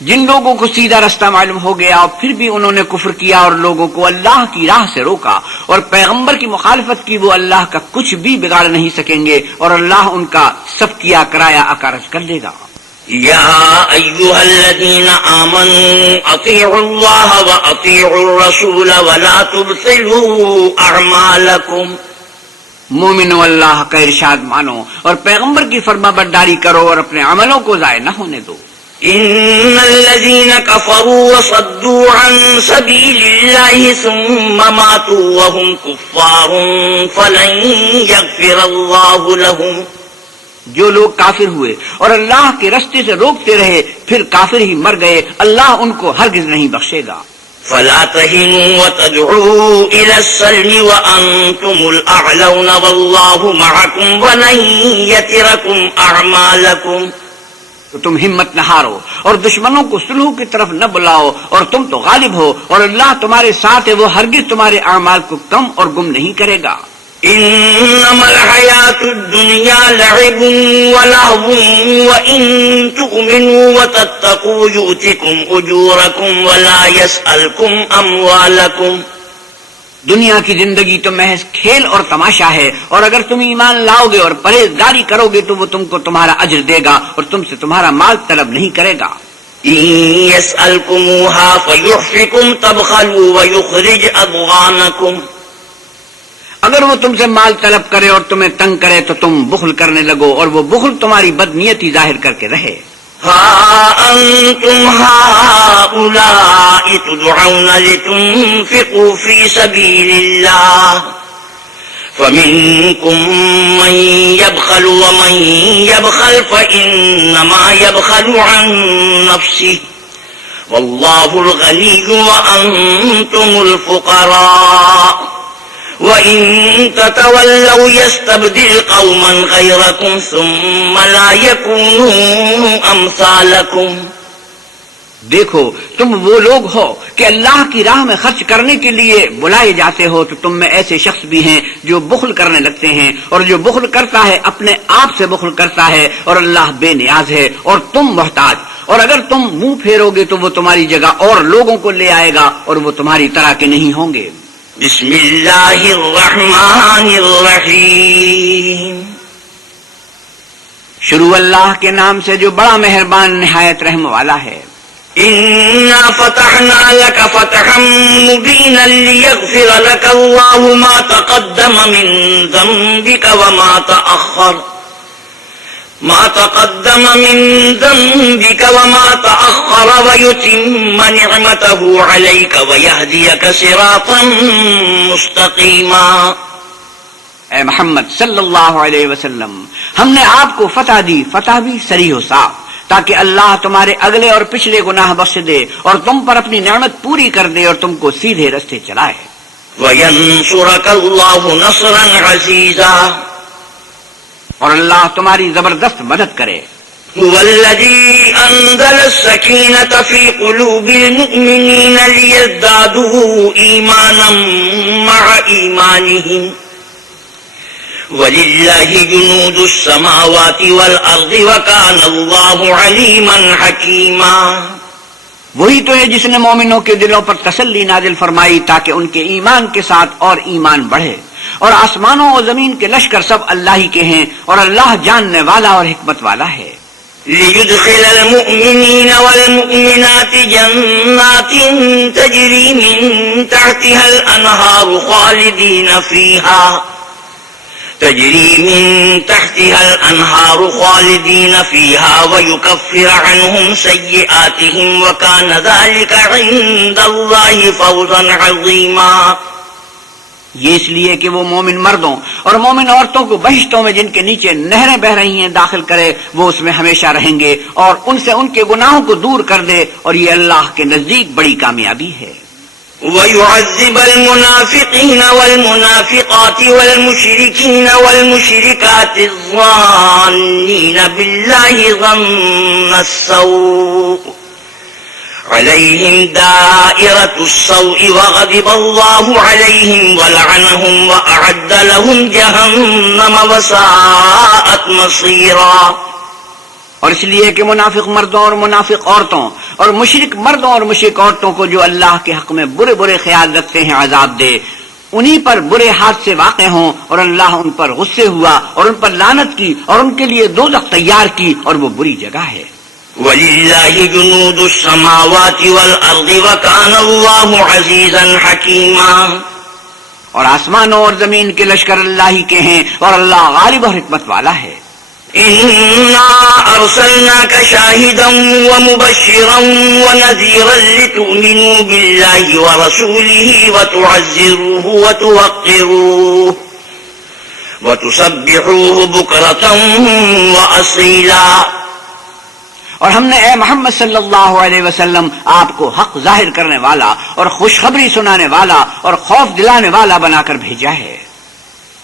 جن لوگوں کو سیدھا رستہ معلوم ہو گیا اور پھر بھی انہوں نے کفر کیا اور لوگوں کو اللہ کی راہ سے روکا اور پیغمبر کی مخالفت کی، وہ اللہ کا کچھ بھی بگاڑ نہیں سکیں گے اور اللہ ان کا سب کیا کرایا اکارج کر دے گا. یا ایھا الذین آمنوا اطیعوا اللہ واطیعوا الرسول ولا تبطلوا اعمالکم. مومنو، اللہ کا ارشاد مانو اور پیغمبر کی فرما برداری کرو اور اپنے عملوں کو ضائع نہ ہونے دو. ان الذين كفروا وصدوا عن سبيل الله ثم ماتوا وهم كفار فلن يغفر الله لهم. جو لوگ کافر ہوئے اور اللہ کے رستے سے روکتے رہے پھر کافر ہی مر گئے، اللہ ان کو ہرگز نہیں بخشے گا. فلا تهنوا وتدعوا الى السلم وانتم الاعلون والله معكم ولن يتركم اعمالكم. تو تم ہمت نہ ہارو اور دشمنوں کو صلح کی طرف نہ بلاؤ اور تم تو غالب ہو اور اللہ تمہارے ساتھ ہے، وہ ہرگز تمہارے اعمال کو کم اور گم نہیں کرے گا. انما الحیات الدنیا لعب ولہو وان تؤمنوا وتتقوا یؤتکم اجورکم ولا یسألکم اموالکم. دنیا کی زندگی تو محض کھیل اور تماشا ہے، اور اگر تم ایمان لاؤ گے اور پرہیزگاری کرو گے تو وہ تم کو تمہارا اجر دے گا اور تم سے تمہارا مال طلب نہیں کرے گا. ان يسألكموها فيحفكم تبخلوا ويخرج اضغانكم. اگر وہ تم سے مال طلب کرے اور تمہیں تنگ کرے تو تم بخل کرنے لگو اور وہ بخل تمہاری بدنیتی ظاہر کر کے رہے. ها أنتم هؤلاء تدعون لتنفقوا في سبيل الله فمنكم من يبخل ومن يبخل فإنما يبخل عن نفسه والله الغني وأنتم الفقراء وَإِن تَتَوَلَّوْا يَسْتَبْدِلْ قَوْمًا غَيْرَكُمْ ثُمَّ لَا يَكُونُوا أَمْثَالَكُمْ. دیکھو، تم وہ لوگ ہو کہ اللہ کی راہ میں خرچ کرنے کے لیے بلائے جاتے ہو، تو تم میں ایسے شخص بھی ہیں جو بخل کرنے لگتے ہیں، اور جو بخل کرتا ہے اپنے آپ سے بخل کرتا ہے اور اللہ بے نیاز ہے اور تم محتاج. اور اگر تم منہ پھیرو گے تو وہ تمہاری جگہ اور لوگوں کو لے آئے گا اور وہ تمہاری طرح کے نہیں ہوں گے. بسم اللہ الرحمن الرحیم. شروع اللہ کے نام سے جو بڑا مہربان نہایت رحم والا ہے. انا فتحنا لك فتحا مبینا لیغفر لك اللہ ما تقدم من ذنبك وما تأخر ويتم نعمته عليك ويهديك صراطا مستقيما. اے محمد صلی اللہ علیہ وسلم، ہم نے آپ کو فتح دی، فتح بھی صریح و صاف، تاکہ اللہ تمہارے اگلے اور پچھلے گناہ بخش دے اور تم پر اپنی نعمت پوری کر دے اور تم کو سیدھے رستے چلائے. وَيَنصُرَكَ اللَّهُ نَصْرًا عَزِيزًا. اور اللہ تمہاری زبردست مدد کرے. هو الذي أنزل السكينة في قلوب المؤمنين ليزدادوا إيمانا مع إيمانهم ولله جنود السماوات والأرض وكان الله عليما حكيما. وہی تو ہے جس نے مومنوں کے دلوں پر تسلی نازل فرمائی تاکہ ان کے ایمان کے ساتھ اور ایمان بڑھے. اور آسمانوں اور زمین کے لشکر سب اللہ ہی کے ہیں اور اللہ جاننے والا اور حکمت والا ہے. ليدخل المؤمنين والمؤمنات جنات تجري من تحتها الأنهار خالدين فيها ويكفر عنهم سيئاتهم وكان ذلك عند الله فوزا عظيما. یہ اس لیے کہ وہ مومن مردوں اور مومن عورتوں کو بہشتوں میں جن کے نیچے نہریں بہ رہی ہیں داخل کرے، وہ اس میں ہمیشہ رہیں گے اور ان سے ان کے گناہوں کو دور کر دے، اور یہ اللہ کے نزدیک بڑی کامیابی ہے. وَيُعَذِّبَ الْمُنَافِقِينَ وَالْمُنَافِقَاتِ وَالْمُشْرِكِينَ وَالْمُشْرِكَاتِ الظَّانِّينَ بِاللَّهِ ظَنَّ السَّوْءِ عَلَيْهِمْ دَائِرَةُ السَّوْءِ وَغَضِبَ اللَّهُ عَلَيْهِمْ وَلَعَنَهُمْ وَأَعَدَّ لَهُمْ جَهَنَّمَ وَسَاءَتْ مَصِيرًا. اور اس لیے کہ منافق مردوں اور منافق عورتوں اور مشرک مردوں اور مشرک عورتوں کو جو اللہ کے حق میں برے برے خیال رکھتے ہیں عذاب دے، انہی پر برے حادثے واقع ہوں، اور اللہ ان پر غصے ہوا اور ان پر لعنت کی اور ان کے لیے دوزخ تیار کی، اور وہ بری جگہ ہے. وَلِلَّهِ جُنُودُ السَّمَاوَاتِ وَالْأَرْضِ وَكَانَ اللَّهُ عَزِيزًا حَكِيمًا. اور آسمانوں اور زمین کے لشکر اللہ ہی کے ہیں، اور اللہ غالب اور حکمت والا ہے. إِنَّا أَرْسَلْنَاكَ شَاهِدًا وَمُبَشِّرًا وَنَذِيرًا لِتُؤْمِنُوا بِاللَّهِ وَرَسُولِهِ وَتُعَزِّرُوهُ وَتُوَقِّرُوهُ وَتُسَبِّحُوهُ بُكْرَةً وَأَصِيلًا. اور ہم نے اے محمد صلی اللہ علیہ وسلم آپ کو حق ظاہر کرنے والا اور خوشخبری سنانے والا اور خوف دلانے والا بنا کر بھیجا ہے،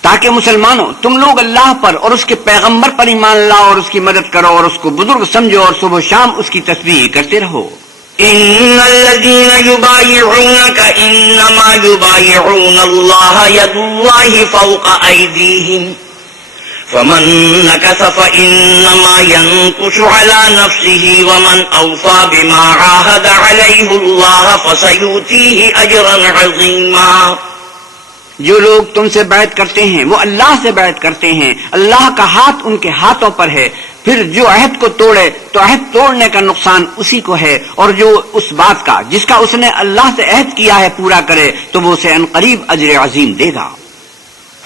تاکہ مسلمانوں تم لوگ اللہ پر اور اس کے پیغمبر پر ایمان لاؤ اور اس کی مدد کرو اور اس کو بزرگ سمجھو اور صبح و شام اس کی تسبیح کرتے رہو. إِنَّ الَّذِينَ يُبَايِعُونَكَ إِنَّمَا يُبَايِعُونَ اللَّهَ يَدُ اللَّهِ فَوْقَ أَيْدِيهِمْ فَمَن نَّكَثَ فَإِنَّمَا يَنكُثُ عَلَى نَفْسِهِ وَمَنْ أَوْفَىٰ بِمَا عَاهَدَ عَلَيْهِ اللَّهَ فَسَيُؤْتِيهِ أَجْرًا عَظِيمًا. جو لوگ تم سے بیعت کرتے ہیں وہ اللہ سے بیعت کرتے ہیں، اللہ کا ہاتھ ان کے ہاتھوں پر ہے. پھر جو عہد کو توڑے تو عہد توڑنے کا نقصان اسی کو ہے، اور جو اس بات کا جس کا اس نے اللہ سے عہد کیا ہے پورا کرے تو وہ اسے عنقریب اجر عظیم دے گا.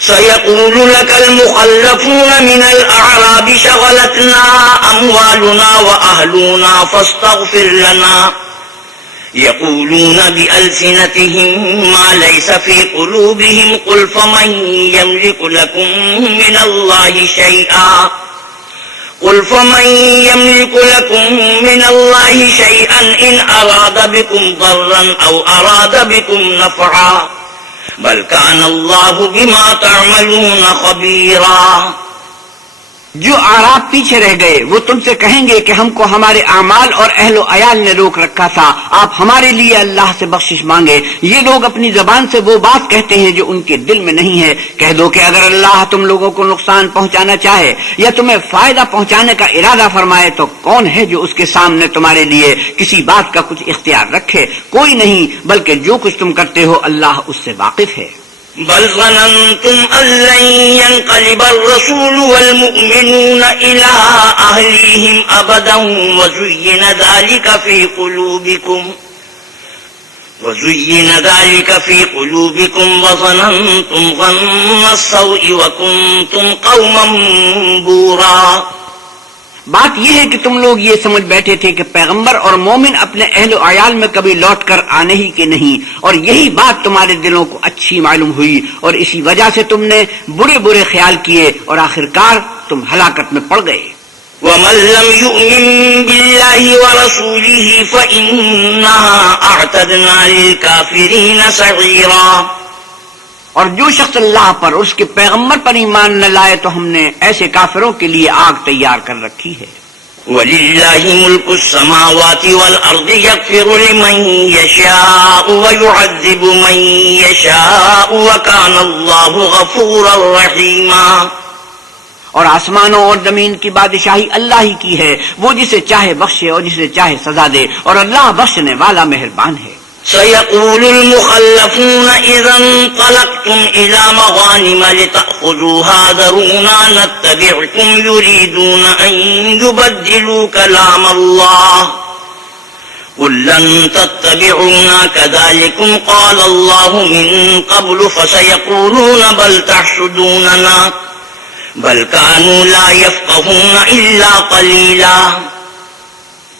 سيقول لك المخلفون من الأعراب شغلتنا أموالنا وأهلنا فاستغفر لنا يقولون بألسنتهم ما ليس في قلوبهم قل فمن يملك لكم من الله شيئا إن أراد بكم ضرا أو أراد بكم نفعا بل كان الله بما تعملون خبيرا. جو اعراب پیچھے رہ گئے وہ تم سے کہیں گے کہ ہم کو ہمارے اعمال اور اہل و عیال نے روک رکھا تھا، آپ ہمارے لیے اللہ سے بخشش مانگے. یہ لوگ اپنی زبان سے وہ بات کہتے ہیں جو ان کے دل میں نہیں ہے. کہہ دو کہ اگر اللہ تم لوگوں کو نقصان پہنچانا چاہے یا تمہیں فائدہ پہنچانے کا ارادہ فرمائے تو کون ہے جو اس کے سامنے تمہارے لیے کسی بات کا کچھ اختیار رکھے؟ کوئی نہیں، بلکہ جو کچھ تم کرتے ہو اللہ اس سے واقف ہے. بل ظننتم أن لن ينقلب الرسول والمؤمنون إلى أهليهم أبدا وزين ذلك في قلوبكم وظننتم ظن السوء وكنتم قوما بورا. بات یہ ہے کہ تم لوگ یہ سمجھ بیٹھے تھے کہ پیغمبر اور مومن اپنے اہل و عیال میں کبھی لوٹ کر آنے ہی کے نہیں، اور یہی بات تمہارے دلوں کو اچھی معلوم ہوئی اور اسی وجہ سے تم نے برے برے خیال کیے اور آخرکار تم ہلاکت میں پڑ گئے. وَمَن لَّمْ يُؤْمِن بِاللَّهِ وَرَسُولِهِ فَإِنَّا أَعْتَدْنَا لِلْكَافِرِينَ سَعِيرًا. اور جو شخص اللہ پر اور اس کے پیغمبر پر ایمان نہ لائے تو ہم نے ایسے کافروں کے لیے آگ تیار کر رکھی ہے. وَلِلَّهِ مُلْكُ السَّمَاوَاتِ وَالْأَرْضِ يَغْفِرُ لِمَن يَشَاءُ وَيُعَذِّبُ مَن يَشَاءُ وَكَانَ اللَّهُ غَفُورًا رَّحِيمًا. اور آسمانوں اور زمین کی بادشاہی اللہ ہی کی ہے، وہ جسے چاہے بخشے اور جسے چاہے سزا دے، اور اللہ بخشنے والا مہربان ہے. سيقول المخلفون إذا انطلقتم إلى مغانم لتأخذوها ذرونا نتبعكم يريدون أن يبدلوا كلام الله قل لن تتبعونا كذلكم قال الله من قبل فسيقولون بل تحسدوننا بل كانوا لا يفقهون إلا قليلا.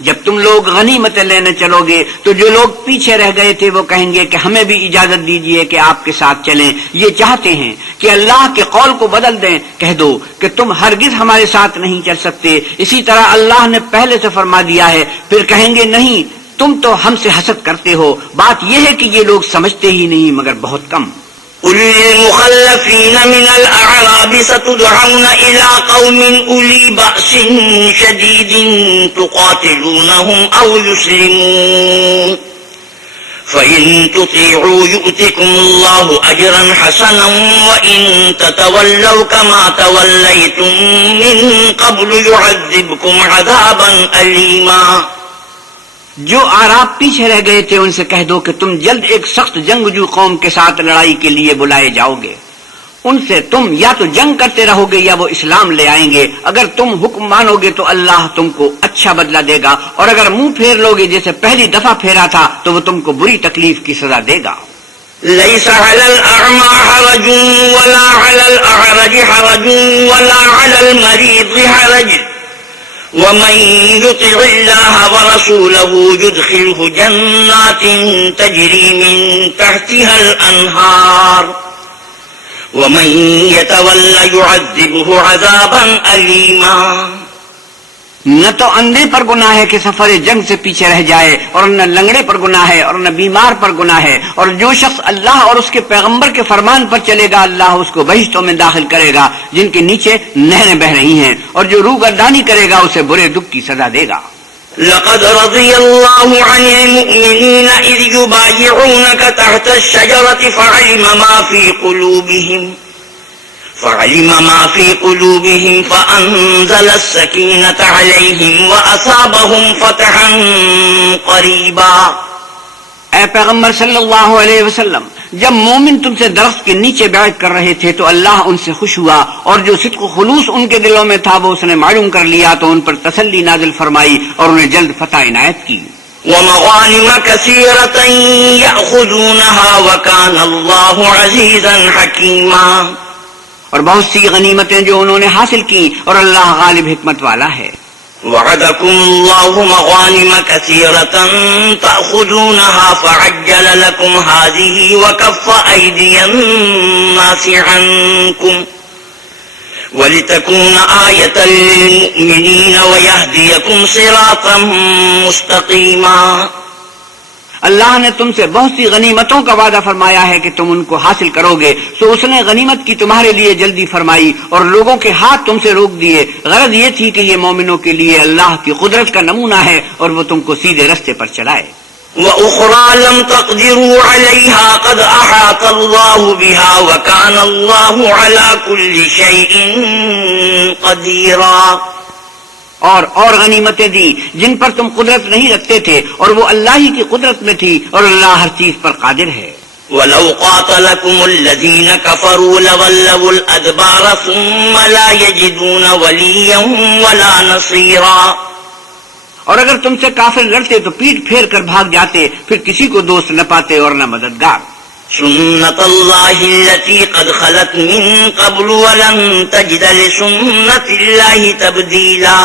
جب تم لوگ غنیمتیں لینے چلو گے تو جو لوگ پیچھے رہ گئے تھے وہ کہیں گے کہ ہمیں بھی اجازت دیجئے کہ آپ کے ساتھ چلیں. یہ چاہتے ہیں کہ اللہ کے قول کو بدل دیں. کہہ دو کہ تم ہرگز ہمارے ساتھ نہیں چل سکتے. اسی طرح اللہ نے پہلے سے فرما دیا ہے. پھر کہیں گے نہیں تم تو ہم سے حسد کرتے ہو. بات یہ ہے کہ یہ لوگ سمجھتے ہی نہیں مگر بہت کم. قل للمخلفين من الأعراب ستدعون إلى قوم أولي بأس شديد تقاتلونهم أو يسلمون فإن تطيعوا يؤتكم الله أجرا حسنا وإن تتولوا كما توليتم من قبل يعذبكم عذابا أليما. جو اعراب پیچھے رہ گئے تھے ان سے کہہ دو کہ تم جلد ایک سخت جنگجو قوم کے ساتھ لڑائی کے لیے بلائے جاؤ گے. ان سے تم یا تو جنگ کرتے رہو گے یا وہ اسلام لے آئیں گے. اگر تم حکم مانو گے تو اللہ تم کو اچھا بدلہ دے گا اور اگر منہ پھیر لو گے جیسے پہلی دفعہ پھیرا تھا تو وہ تم کو بری تکلیف کی سزا دے گا. ليس على الأعمى حرج ولا على الأعرج حرج ولا على المريض حرج ومن يطع الله ورسوله يدخله جنات تجري من تحتها الأنهار ومن يتولى يعذبه عذابا أليما. نہ تو اندھے پر گناہ ہے کہ سفر جنگ سے پیچھے رہ جائے اور نہ لنگڑے پر گناہ ہے اور نہ بیمار پر گناہ ہے. اور جو شخص اللہ اور اس کے پیغمبر کے فرمان پر چلے گا اللہ اس کو بہشتوں میں داخل کرے گا جن کے نیچے نہریں بہ رہی ہیں. اور جو روگردانی کرے گا اسے برے دکھ کی سزا دے گا. لقد رضي الله عن المؤمنين إذ يبايعونك تحت الشجرة فعلم ما في قلوبهم فأنزل السكينة عليهم وأصابهم فتحا قريبا. اے پیغمبر صلی اللہ علیہ وسلم جب مومن تم سے درخت کے نیچے بیعت کر رہے تھے تو اللہ ان سے خوش ہوا اور جو صدق و خلوص ان کے دلوں میں تھا وہ اس نے معلوم کر لیا تو ان پر تسلی نازل فرمائی اور انہیں جلد فتح عنایت کی. ومغانم كثيرة يأخذونها وكان الله عزيزا حكيما. اور بہت سی غنیمتیں جو انہوں نے حاصل کی اور اللہ غالب حکمت والا ہے. وعدكم الله مغانم كثيرة تأخذونها فعجل لكم هذه وكف أيدي الناس عنكم ولتكون آية للمؤمنين ويهديكم صراطا مستقيما. اللہ نے تم سے بہت سی غنیمتوں کا وعدہ فرمایا ہے کہ تم ان کو حاصل کرو گے تو اس نے غنیمت کی تمہارے لیے جلدی فرمائی اور لوگوں کے ہاتھ تم سے روک دیے. غرض یہ تھی کہ یہ مومنوں کے لیے اللہ کی قدرت کا نمونہ ہے اور وہ تم کو سیدھے رستے پر چلائے. وَأُخْرَى لَمْ تَقْدِرُوا عَلَيْهَا قَدْ أَحَاطَ اللَّهُ بِهَا وَكَانَ اللَّهُ عَلَى كُلِّ شَيْءٍ قَدِيرًا. اور غنیمتیں دی جن پر تم قدرت نہیں رکھتے تھے اور وہ اللہ ہی کی قدرت میں تھی اور اللہ ہر چیز پر قادر ہے. وَلَوْ قَاتَلَكُمُ الَّذِينَ كَفَرُوا لَوَلَّوُا الْأَدْبَارَ ثُمَّ لَا يَجِدُونَ وَلِيًّا وَلَا نَصِيرًا. اور اگر تم سے کافر لڑتے تو پیٹ پھیر کر بھاگ جاتے پھر کسی کو دوست نہ پاتے اور نہ مددگار. سنت اللہ التي قد خلت من قبل ولن تجد لسنت اللہ تبدیلا.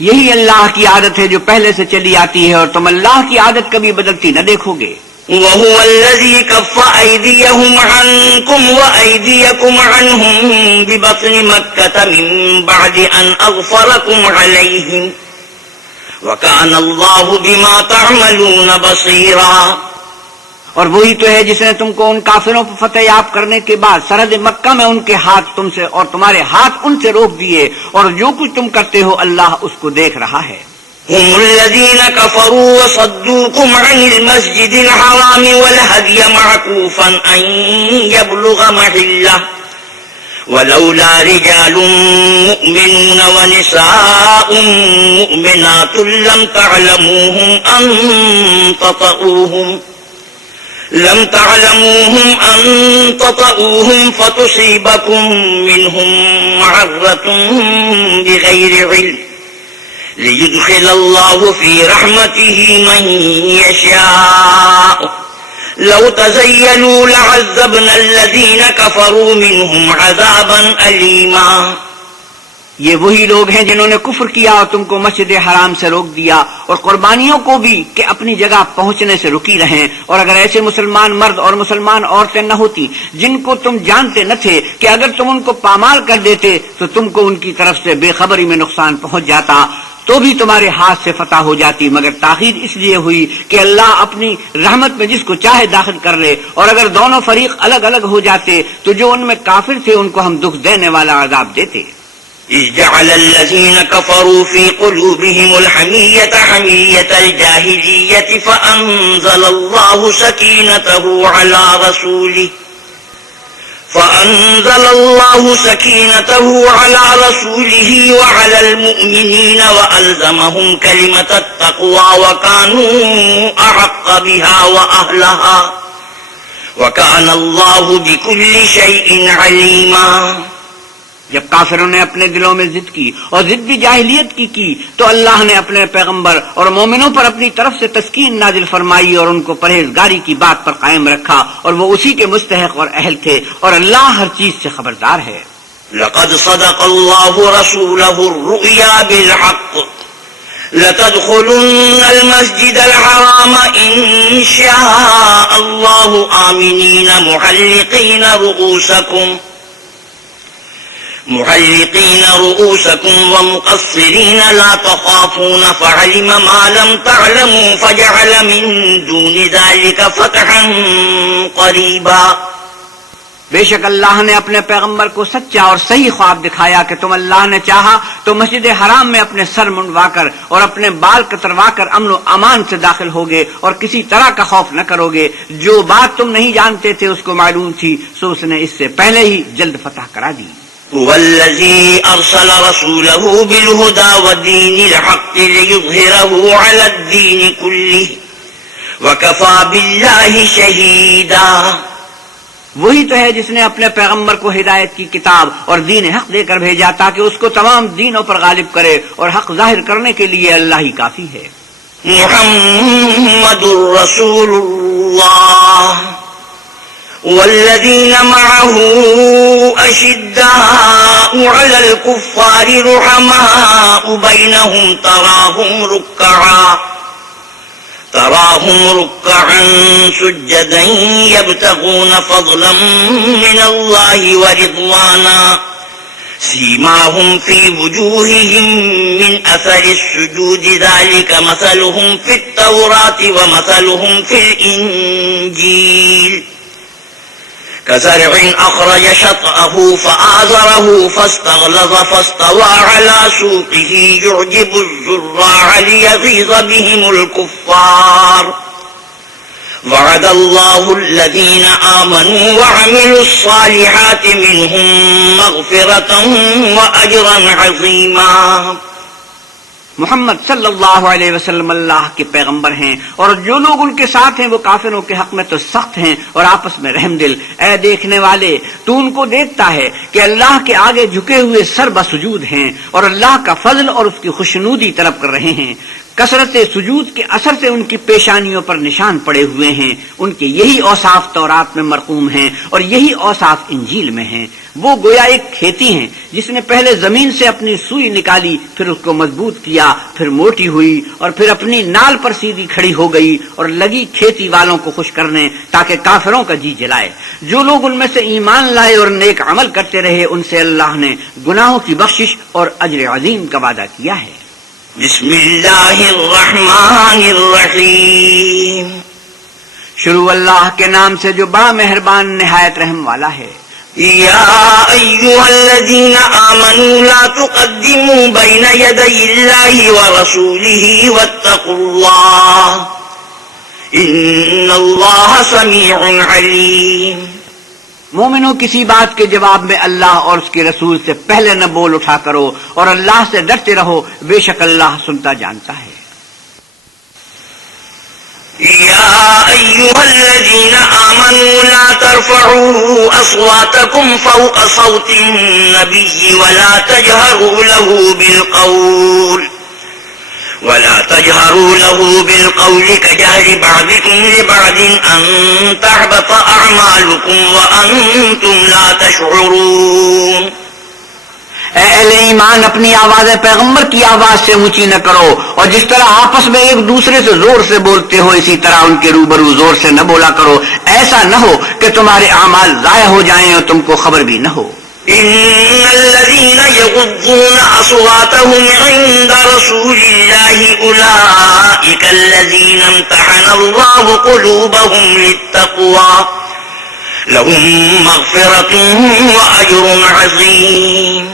یہی اللہ کی عادت ہے جو پہلے سے چلی آتی ہے اور تم اللہ کی عادت کبھی بدلتی نہ دیکھو گے. وهو الذي كف أيديهم عنكم وأيديكم عنهم ببطن مكة من بعد أن أغفركم عليهم وكان الله بما تعملون بصيرا. اور وہی تو ہے جس نے تم کو ان کافروں پر فتح یاب کرنے کے بعد سرحد مکہ میں ان کے ہاتھ تم سے اور تمہارے ہاتھ ان سے روک دیے اور جو کچھ تم کرتے ہو اللہ اس کو دیکھ رہا ہے. هم الذين كفروا وصدوكم عن المسجد الحرام والهدي معكوفا أن يبلغ محله ولولا رجال مؤمنون ونساء مؤمنات لم تعلموهم أن تطؤوهم فتصيبكم منهم معرة بغير علم ليدخل الله في رحمته من يشاء لو تزيلوا لعذبنا الذين كفروا منهم عذابا أليما. یہ وہی لوگ ہیں جنہوں نے کفر کیا اور تم کو مسجد حرام سے روک دیا اور قربانیوں کو بھی کہ اپنی جگہ پہنچنے سے رکی رہیں. اور اگر ایسے مسلمان مرد اور مسلمان عورتیں نہ ہوتی جن کو تم جانتے نہ تھے کہ اگر تم ان کو پامال کر دیتے تو تم کو ان کی طرف سے بے خبری میں نقصان پہنچ جاتا تو بھی تمہارے ہاتھ سے فتح ہو جاتی، مگر تاخیر اس لیے ہوئی کہ اللہ اپنی رحمت میں جس کو چاہے داخل کر لے. اور اگر دونوں فریق الگ الگ ہو جاتے تو جو ان میں کافر تھے ان کو ہم دکھ دینے والا عذاب دیتے. إذ جعل الذين كفروا في قلوبهم الحمية حمية الجاهلية فأنزل الله سكينته على رسوله وعلى المؤمنين وألزمهم كلمة التقوى وكانوا أحق بها وأهلها وكان الله بكل شيء عليما. جب کافروں نے اپنے دلوں میں ضد کی اور ضد بھی جاہلیت کی تو اللہ نے اپنے پیغمبر اور مومنوں پر اپنی طرف سے تسکین نازل فرمائی اور ان کو پرہیزگاری کی بات پر قائم رکھا اور وہ اسی کے مستحق اور اہل تھے اور اللہ ہر چیز سے خبردار ہے. لقد صدق الله رسوله الرؤيا بالحق لتدخلن المسجد الحرام إن شاء الله آمنين محلقين رؤوسكم ومقصرين لا تخافون فعلم ما لم تعلموا فجعل من دون ذلك فتحا قريبا. بے شک اللہ نے اپنے پیغمبر کو سچا اور صحیح خواب دکھایا کہ تم اللہ نے چاہا تو مسجد حرام میں اپنے سر منڈوا کر اور اپنے بال کتروا کر امن و امان سے داخل ہوگے اور کسی طرح کا خوف نہ کرو گے. جو بات تم نہیں جانتے تھے اس کو معلوم تھی سو اس نے اس سے پہلے ہی جلد فتح کرا دی. والذي أرسل رسوله بالهدى ودين الحق ليظهره على الدين كله وكفى بالله شهيدا. وہی تو ہے جس نے اپنے پیغمبر کو ہدایت کی کتاب اور دین حق دے کر بھیجا تاکہ اس کو تمام دینوں پر غالب کرے اور حق ظاہر کرنے کے لیے اللہ ہی کافی ہے. محمد رسول اللہ والذين معه أشداء على الكفار رحماء بينهم تراهم ركعا سجدا يبتغون فضلا من الله ورضوانا سيماهم في وجوههم من أثر السجود ذلك مثلهم في التوراة ومثلهم في الإنجيل كزرع أخرج شطأه فآزره فاستغلظ فاستوى على سوقه يعجب الزراع ليغيظ بهم الكفار وعد الله الذين آمنوا وعملوا الصالحات منهم مغفرة وأجرا عظيما. محمد صلی اللہ علیہ وسلم اللہ کے پیغمبر ہیں اور جو لوگ ان کے ساتھ ہیں وہ کافروں کے حق میں تو سخت ہیں اور آپس میں رحم دل. اے دیکھنے والے تو ان کو دیکھتا ہے کہ اللہ کے آگے جھکے ہوئے سر بسجود ہیں اور اللہ کا فضل اور اس کی خوشنودی طلب کر رہے ہیں. کثرت سجود کے اثر سے ان کی پیشانیوں پر نشان پڑے ہوئے ہیں. ان کے یہی اوصاف تورات میں مرقوم ہیں اور یہی اوصاف انجیل میں ہیں. وہ گویا ایک کھیتی ہیں جس نے پہلے زمین سے اپنی سوئی نکالی پھر اس کو مضبوط کیا پھر موٹی ہوئی اور پھر اپنی نال پر سیدھی کھڑی ہو گئی اور لگی کھیتی والوں کو خوش کرنے تاکہ کافروں کا جی جلائے. جو لوگ ان میں سے ایمان لائے اور نیک عمل کرتے رہے ان سے اللہ نے گناہوں کی بخشش اور اجر عظیم کا وعدہ کیا ہے. بسم اللہ الرحمن الرحیم. شروع اللہ کے نام سے جو بڑا مہربان نہایت رحم والا ہے. یا ایھا الذین آمنوا لا تقدموا بین یدی اللہ ورسولہ واتقوا اللہ ان اللہ سمیع علیم. مومنوں کسی بات کے جواب میں اللہ اور اس کے رسول سے پہلے نہ بول اٹھا کرو اور اللہ سے ڈرتے رہو، بے شک اللہ سنتا جانتا ہے۔ يا أيها الذين آمنوا لا ترفعوا أصواتكم فوق صوت النبي ولا تجهروا له بالقول كجهر بعضكم لبعض أن تحبط أعمالكم وأنتم لا تشعرون۔ اے اہل ایمان، اپنی آواز پیغمبر کی آواز سے اونچی نہ کرو، اور جس طرح آپس میں ایک دوسرے سے زور سے بولتے ہو اسی طرح ان کے روبرو زور سے نہ بولا کرو، ایسا نہ ہو کہ تمہارے اعمال ضائع ہو جائیں اور تم کو خبر بھی نہ ہو۔ إن الذين يغضون أصواتهم عند رسول الله أولئك الذين امتحن الله قلوبهم للتقوى لهم مغفرة وأجر عظيم۔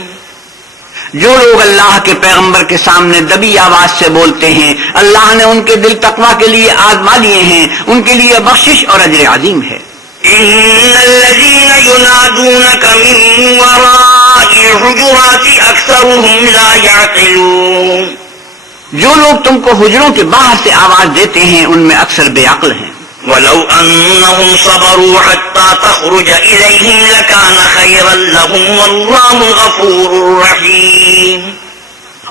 جو لوگ اللہ کے پیغمبر کے سامنے دبی آواز سے بولتے ہیں، اللہ نے ان کے دل تقویٰ کے لیے آزما لیے ہیں، ان کے لیے بخشش اور اجر عظیم ہے۔ إن الذين ينادونك من وراء الحجرات أكثرهم لا يعقلون۔ جو لوگ تم کو حجروں کے باہر سے آواز دیتے ہیں ان میں اکثر بے عقل ہیں۔ ولو أنهم صبروا حتى تخرج إليهم لكان خيرا لهم والله غفور رحيم۔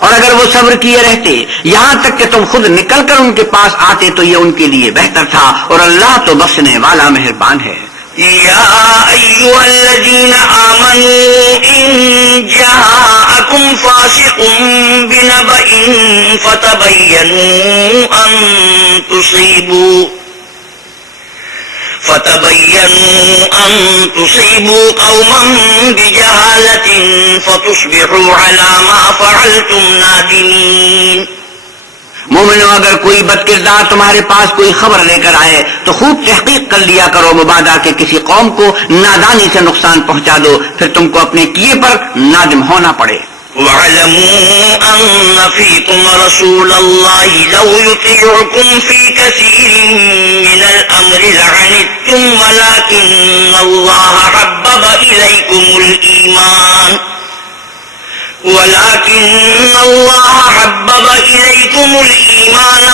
اور اگر وہ صبر کیے رہتے یہاں تک کہ تم خود نکل کر ان کے پاس آتے تو یہ ان کے لیے بہتر تھا، اور اللہ تو بخشنے والا مہربان ہے۔ يا أيها الذين آمنوا إن جاءكم فاسق بنبأ فتبينوا أن تصيبوا قوما بجهالة فتصبحوا على ما فعلتم نادمين۔ مومنو، اگر کوئی بد کردار تمہارے پاس کوئی خبر لے کر آئے تو خوب تحقیق کر لیا کرو، مبادا کہ کسی قوم کو نادانی سے نقصان پہنچا دو، پھر تم کو اپنے کیے پر نادم ہونا پڑے۔ وَاعْلَمُوا أَنَّ فِيكُمْ رَسُولَ اللَّهِ لَوْ يُطِيعُكُمْ فِي كَثِيرٍ مِّنَ الْأَمْرِ لَعَنِتُّمْ وَلَكِنَّ اللَّهَ حَبَّبَ إِلَيْكُمُ الْإِيمَانَ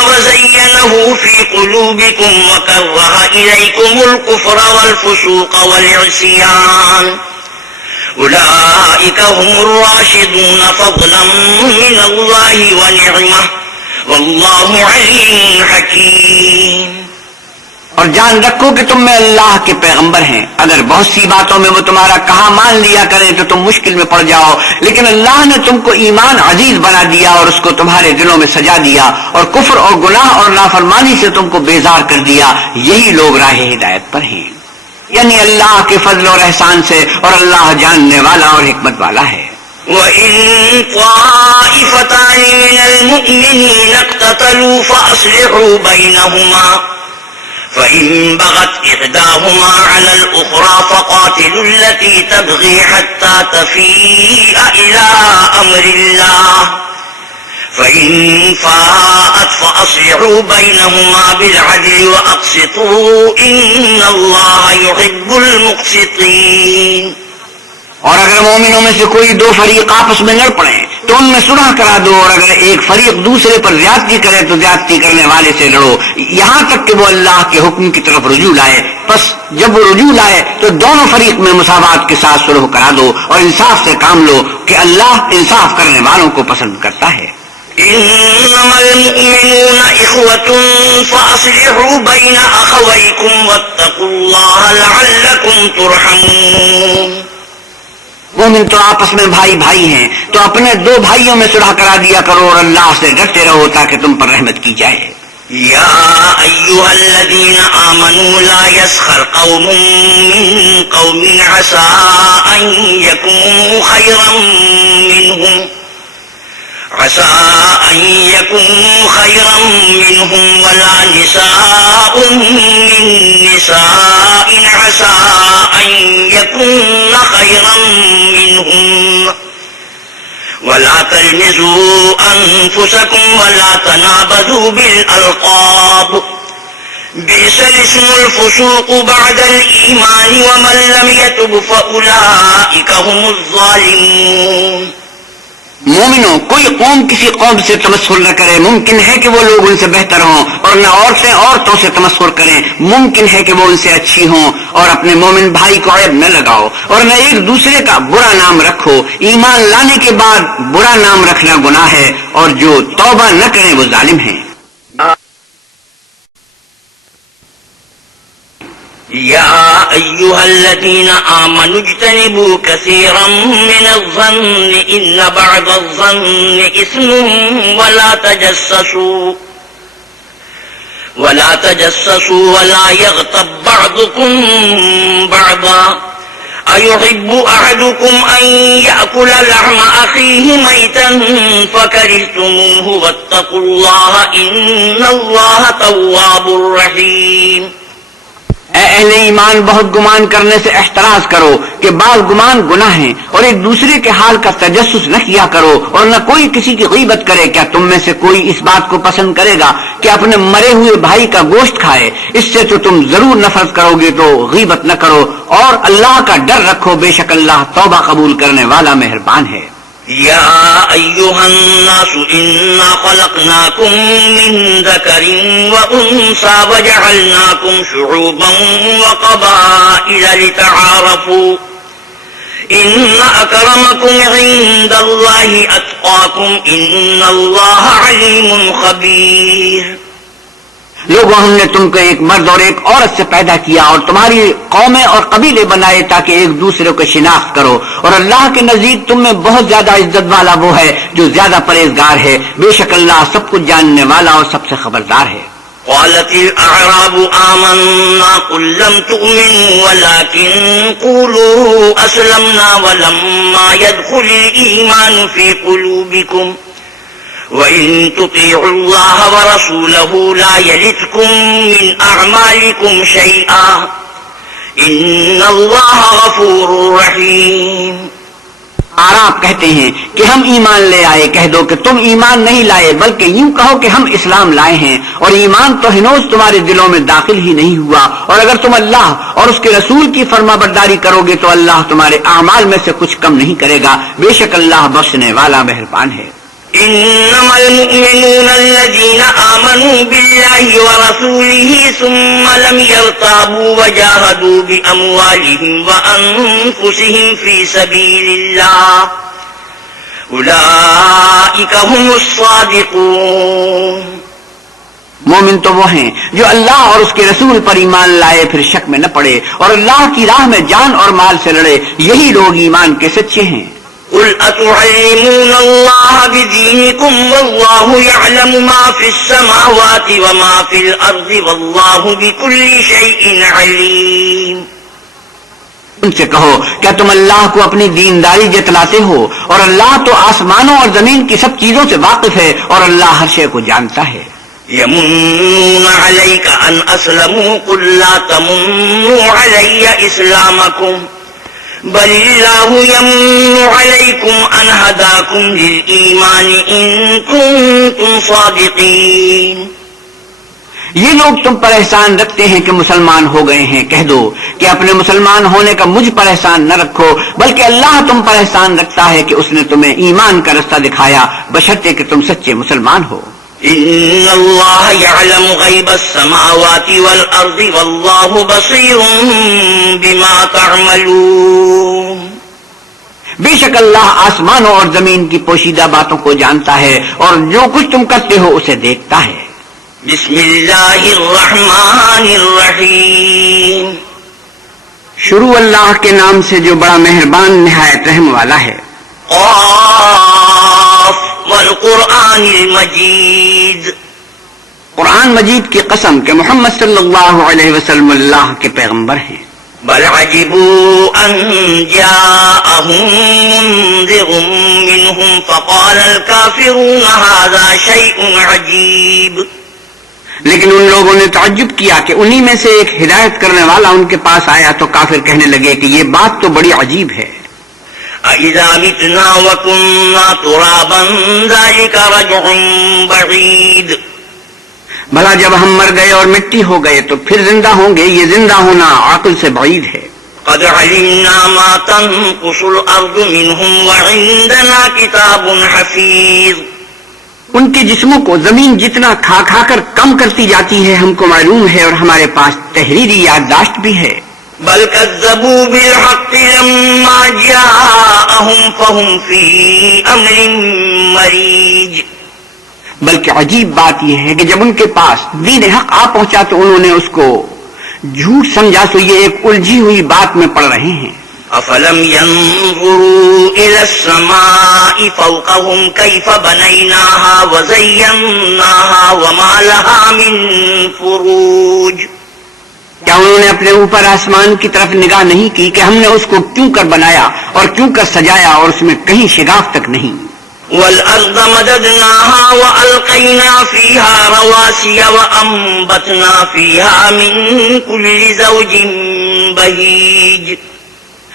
وَزَيَّنَهُ فِي قُلُوبِكُمْ وَكَرَّهَ إِلَيْكُمُ الْكُفْرَ وَالْفُسُوقَ وَالْعِصْيَانَ أولئك هم الراشدون فضلا من الله ونعمة والله عليم حكيم۔ اور جان رکھو کہ تم میں اللہ کے پیغمبر ہیں، اگر بہت سی باتوں میں وہ تمہارا کہا مان لیا کریں تو تم مشکل میں پڑ جاؤ، لیکن اللہ نے تم کو ایمان عزیز بنا دیا اور اس کو تمہارے دلوں میں سجا دیا، اور کفر اور گناہ اور نافرمانی سے تم کو بیزار کر دیا، یہی لوگ راہ ہدایت پر ہیں، یعنی اللہ کے فضل اور احسان سے، اور اللہ جاننے والا اور حکمت والا ہے۔ وَإِن طَائِفَتَانِ مِنَ الْمُؤْمِنِينَ اقْتَتَلُوا فَأَصْلِحُوا بَيْنَهُمَا فَإِن بَغَتْ إِحْدَاهُمَا عَلَى الْأُخْرَى فَقَاتِلُوا الَّتِي تَبْغِي حَتَّى تَفِيءَ إِلَى أَمْرِ اللَّهِ فَإِن فَاءَتْ فَأَصْلِحُوا بَيْنَهُمَا بِالْعَدْلِ وَأَقْسِطُوا إِنَّ اللَّهَ يُحِبُّ الْمُقْسِطِينَ۔ اور اگر مومنوں میں سے کوئی دو فریق آپس میں لڑ پڑیں تو ان میں صلح کرا دو، اور اگر ایک فریق دوسرے پر زیادتی کرے تو زیادتی کرنے والے سے لڑو، یہاں تک کہ وہ اللہ کے حکم کی طرف رجوع لائے۔ بس جب وہ رجوع لائے تو دونوں فریق میں مساوات کے ساتھ صلح کرا دو اور انصاف سے کام لو کہ اللہ انصاف کرنے والوں کو پسند کرتا ہے۔ إنما المؤمنون إخوة فأصلحوا بين أخويكم واتقوا الله لعلكم ترحمون۔ مومن تو آپس میں بھائی بھائی ہیں، تو اپنے دو بھائیوں میں صلح کرا دیا کرو اور اللہ سے ڈرتے رہو تاکہ تم پر رحمت کی جائے۔ يا أيها الذين آمنوا لا يسخر قوم من قوم عسى أن يكونوا خيرا منهم ولا نساء من نساء عسى أن يكون خيرا منهم ولا تلمزوا أنفسكم ولا تنابذوا بالألقاب بئس الاسم الفسوق بعد الإيمان ومن لم يتب فأولئك هم الظالمون. مومنوں، کوئی قوم کسی قوم سے تمسخر نہ کرے، ممکن ہے کہ وہ لوگ ان سے بہتر ہوں، اور نہ عورتیں عورتوں سے تمسخر کریں، ممکن ہے کہ وہ ان سے اچھی ہوں، اور اپنے مومن بھائی کو عیب نہ لگاؤ، اور نہ ایک دوسرے کا برا نام رکھو، ایمان لانے کے بعد برا نام رکھنا گناہ ہے، اور جو توبہ نہ کریں وہ ظالم ہیں. يا أيها الذين آمنوا اجتنبوا كثيرا من الظن إن بعض الظن إثم ولا تجسسوا ولا يغتب بعضكم بعضا أيحب أحدكم أن يأكل لحم أخيه ميتا فكرهتموه واتقوا الله إن الله تواب رحيم. اے اہل ایمان، بہت گمان کرنے سے احتراز کرو کہ بعض گمان گناہ ہیں، اور ایک دوسرے کے حال کا تجسس نہ کیا کرو، اور نہ کوئی کسی کی غیبت کرے. کیا تم میں سے کوئی اس بات کو پسند کرے گا کہ اپنے مرے ہوئے بھائی کا گوشت کھائے؟ اس سے تو تم ضرور نفرت کرو گے، تو غیبت نہ کرو، اور اللہ کا ڈر رکھو، بے شک اللہ توبہ قبول کرنے والا مہربان ہے. يا أيها الناس إنا خلقناكم من ذكر وأنثى وجعلناكم شعوبا وقبائل لتعارفوا إن أكرمكم عند الله أتقاكم إن الله عليم خبير. لوگوں، ہم نے تم کو ایک مرد اور ایک عورت سے پیدا کیا اور تمہاری قومیں اور قبیلے بنائے تاکہ ایک دوسرے کو شناخت کرو، اور اللہ کے نزدیک تم میں بہت زیادہ عزت والا وہ ہے جو زیادہ پرہیزگار ہے. بے شک اللہ سب کچھ جاننے والا اور سب سے خبردار ہے. قالت الأعراب آمنا قل لم تؤمنوا ولكن قولوا أسلمنا ولما يدخل الإيمان في قلوبكم وَإِن تُطِيعُوا اللَّهَ وَرَسُولَهُ لَا يَلِتْكُم مِّنْ أَعْمَالِكُمْ شَيْئًا إِنَّ اللَّهَ غَفُورٌ رَّحِيمٌ. اعراب کہتے ہیں کہ ہم ایمان لے آئے. کہہ دو کہ تم ایمان نہیں لائے، بلکہ یوں کہو کہ ہم اسلام لائے ہیں، اور ایمان تو ہنوز تمہارے دلوں میں داخل ہی نہیں ہوا. اور اگر تم اللہ اور اس کے رسول کی فرما برداری کرو گے تو اللہ تمہارے اعمال میں سے کچھ کم نہیں کرے گا. بے شک اللہ بخشنے والا مہربان ہے. إنما المؤمنون الذين آمنوا بالله ورسوله ثم لم يرتابوا وجاهدوا بأموالهم وأنفسهم في سبيل الله أولئك هم الصادقون. مومن تو وہ ہیں جو اللہ اور اس کے رسول پر ایمان لائے پھر شک میں نہ پڑے اور اللہ کی راہ میں جان اور مال سے لڑے، یہی لوگ ایمان کے سچے ہیں. قل أتعلمون الله بدينكم والله يعلم ما في السماوات وما في الأرض والله بكل شيء عليم. ان سے کہو کیا تم اللہ کو اپنی دینداری جتلاتے ہو، اور اللہ تو آسمانوں اور زمین کی سب چیزوں سے واقف ہے، اور اللہ ہر شے کو جانتا ہے. يمنون عليك أن أسلموا قل لا تمنوا علي إسلامكم بل الله يمن عليكم أن هداكم للإيمان إن كنتم صادقين. یہ لوگ تم پر احسان رکھتے ہیں کہ مسلمان ہو گئے ہیں. کہہ دو کہ اپنے مسلمان ہونے کا مجھ پر احسان نہ رکھو، بلکہ اللہ تم پر احسان رکھتا ہے کہ اس نے تمہیں ایمان کا رستہ دکھایا، بشرطے کہ تم سچے مسلمان ہو. إن الله يعلم غيب السماوات والأرض والله بصير بما تعملون. بے شک اللہ آسمانوں اور زمین کی پوشیدہ باتوں کو جانتا ہے اور جو کچھ تم کرتے ہو اسے دیکھتا ہے. بسم اللہ الرحمن الرحیم. شروع اللہ کے نام سے جو بڑا مہربان نہایت رحم والا ہے. قاف والقرآن المجید. قرآن مجید کی قسم کہ محمد صلی اللہ علیہ وسلم اللہ کے پیغمبر ہیں. بل عجبوا ان جاءهم منذر منهم فقال الكافرون هذا شيء عجیب. لیکن ان لوگوں نے تعجب کیا کہ انہی میں سے ایک ہدایت کرنے والا ان کے پاس آیا تو کافر کہنے لگے کہ یہ بات تو بڑی عجیب ہے. أَإِذَا مِتْنَا وَكُنَّا تُرَابًا ذَلِكَ رَجْعٌ بَعِيدٌ. بھلا جب ہم مر گئے اور مٹی ہو گئے تو پھر زندہ ہوں گے؟ یہ زندہ ہونا عقل سے بعید ہے. قد علمنا ما تنقص الارض منهم وعندنا کتاب حفیظ. ان کے جسموں کو زمین جتنا کھا کھا کر کم کرتی جاتی ہے ہم کو معلوم ہے، اور ہمارے پاس تحریری یادداشت بھی ہے. بل كذبوا بالحق لما جاءهم فهم في امر مريج. بلکہ عجیب بات یہ ہے کہ جب ان کے پاس دین حق آ پہنچا تو انہوں نے اس کو جھوٹ سمجھا، تو یہ ایک الجھی ہوئی بات میں پڑ رہے ہیں. افلم ينظروا الى السماء فوقهم كيف بنيناها وزيناها وما لها من فروج. کیا انہوں نے اپنے اوپر آسمان کی طرف نگاہ نہیں کی کہ ہم نے اس کو کیوں کر بنایا اور کیوں کر سجایا، اور اس میں کہیں شگاف تک نہیں. والارض مددناها والقينا فيها رواسي وانبتنا فيها من كل زوج بهيج.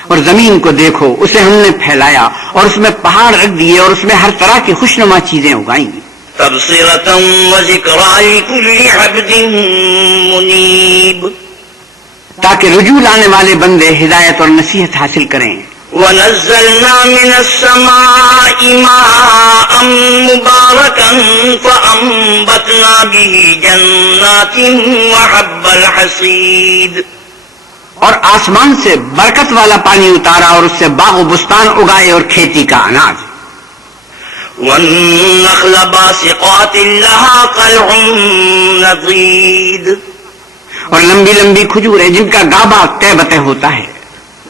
اور زمین کو دیکھو، اسے ہم نے پھیلایا اور اس میں پہاڑ رکھ دیے اور اس میں ہر طرح کی خوشنما چیزیں اگائیں. تبصرة وذكرى لكل عبد منيب. تاکہ رجوع لانے والے بندے ہدایت اور نصیحت حاصل کریں. ونزلنا من السماء ماء مباركا فأنبتنا به جنات وحب الحصيد. اور آسمان سے برکت والا پانی اتارا اور اس سے باغ و بستان اگائے اور کھیتی کا اناج. والنخل باسقات لها طلع نضيد. اور لمبی لمبی کھجوریں جن کا گابا طے بتے ہوتا ہے.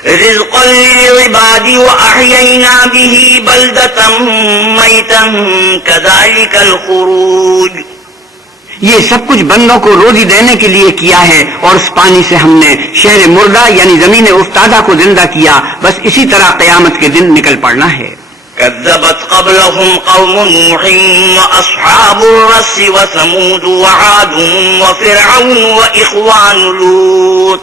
رزقا للعباد وأحيينا به بلدة ميتا كذلك الخروج. یہ سب کچھ بندوں کو روزی دینے کے لیے کیا ہے، اور اس پانی سے ہم نے شہر مردہ یعنی زمین افتادہ کو زندہ کیا. بس اسی طرح قیامت کے دن نکل پڑنا ہے. كذبت قبلهم قوم نوح وأصحاب الرس وثمود وعاد وفرعون وإخوان لوط.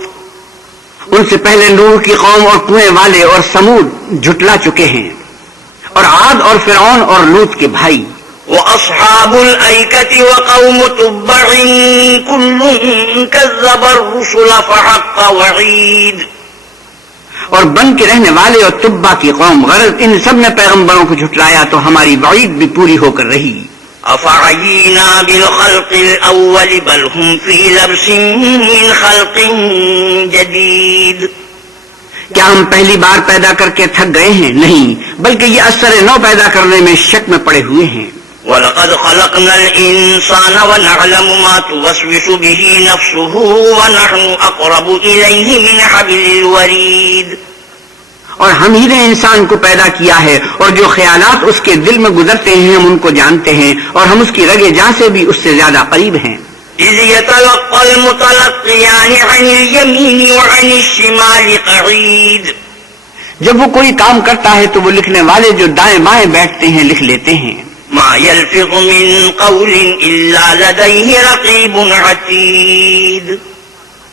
ان سے پہلے نوح کی قوم اور کنویں والے اور سمود جھٹلا چکے ہیں، اور عاد اور فرعون اور لوط کے بھائی. وأصحاب الأيكة وقوم تبع كل كذب الرسل فحق وعيد. اور بن کے رہنے والے اور تبا کی قوم، غرض ان سب نے پیغمبروں کو جھٹلایا تو ہماری وعید بھی پوری ہو کر رہی. افعینا بالخلق الاول بل هم فی لبس من خلق جدید. کیا ہم پہلی بار پیدا کر کے تھک گئے ہیں؟ نہیں، بلکہ یہ اثر نو پیدا کرنے میں شک میں پڑے ہوئے ہیں. وَلَقَدْ خَلَقْنَا الْإِنسَانَ وَنَعْلَمُ مَا تُوَسْوِسُ بِهِ نَفْسُهُ وَنَحْنُ أَقْرَبُ إِلَيْهِ مِنْ حَبْلِ الْوَرِيدِ. اور ہم ہی نے انسان کو پیدا کیا ہے، اور جو خیالات اس کے دل میں گزرتے ہیں ہم ان کو جانتے ہیں، اور ہم اس کی رگے جاں سے بھی اس سے زیادہ قریب ہیں. إِذْ يَتَلَقَّى الْمُتَلَقِّيَانِ عَنِ الْيَمِينِ وَعَنِ الشِّمَالِ قَعِيدٌ. جب وہ کوئی کام کرتا ہے تو وہ لکھنے والے جو دائیں بائیں بیٹھتے ہیں لکھ لیتے ہیں. مَا يَلْفِظُ مِنْ قَوْلٍ إِلَّا لَدَيْهِ رَقِيبٌ عَتِيدٌ.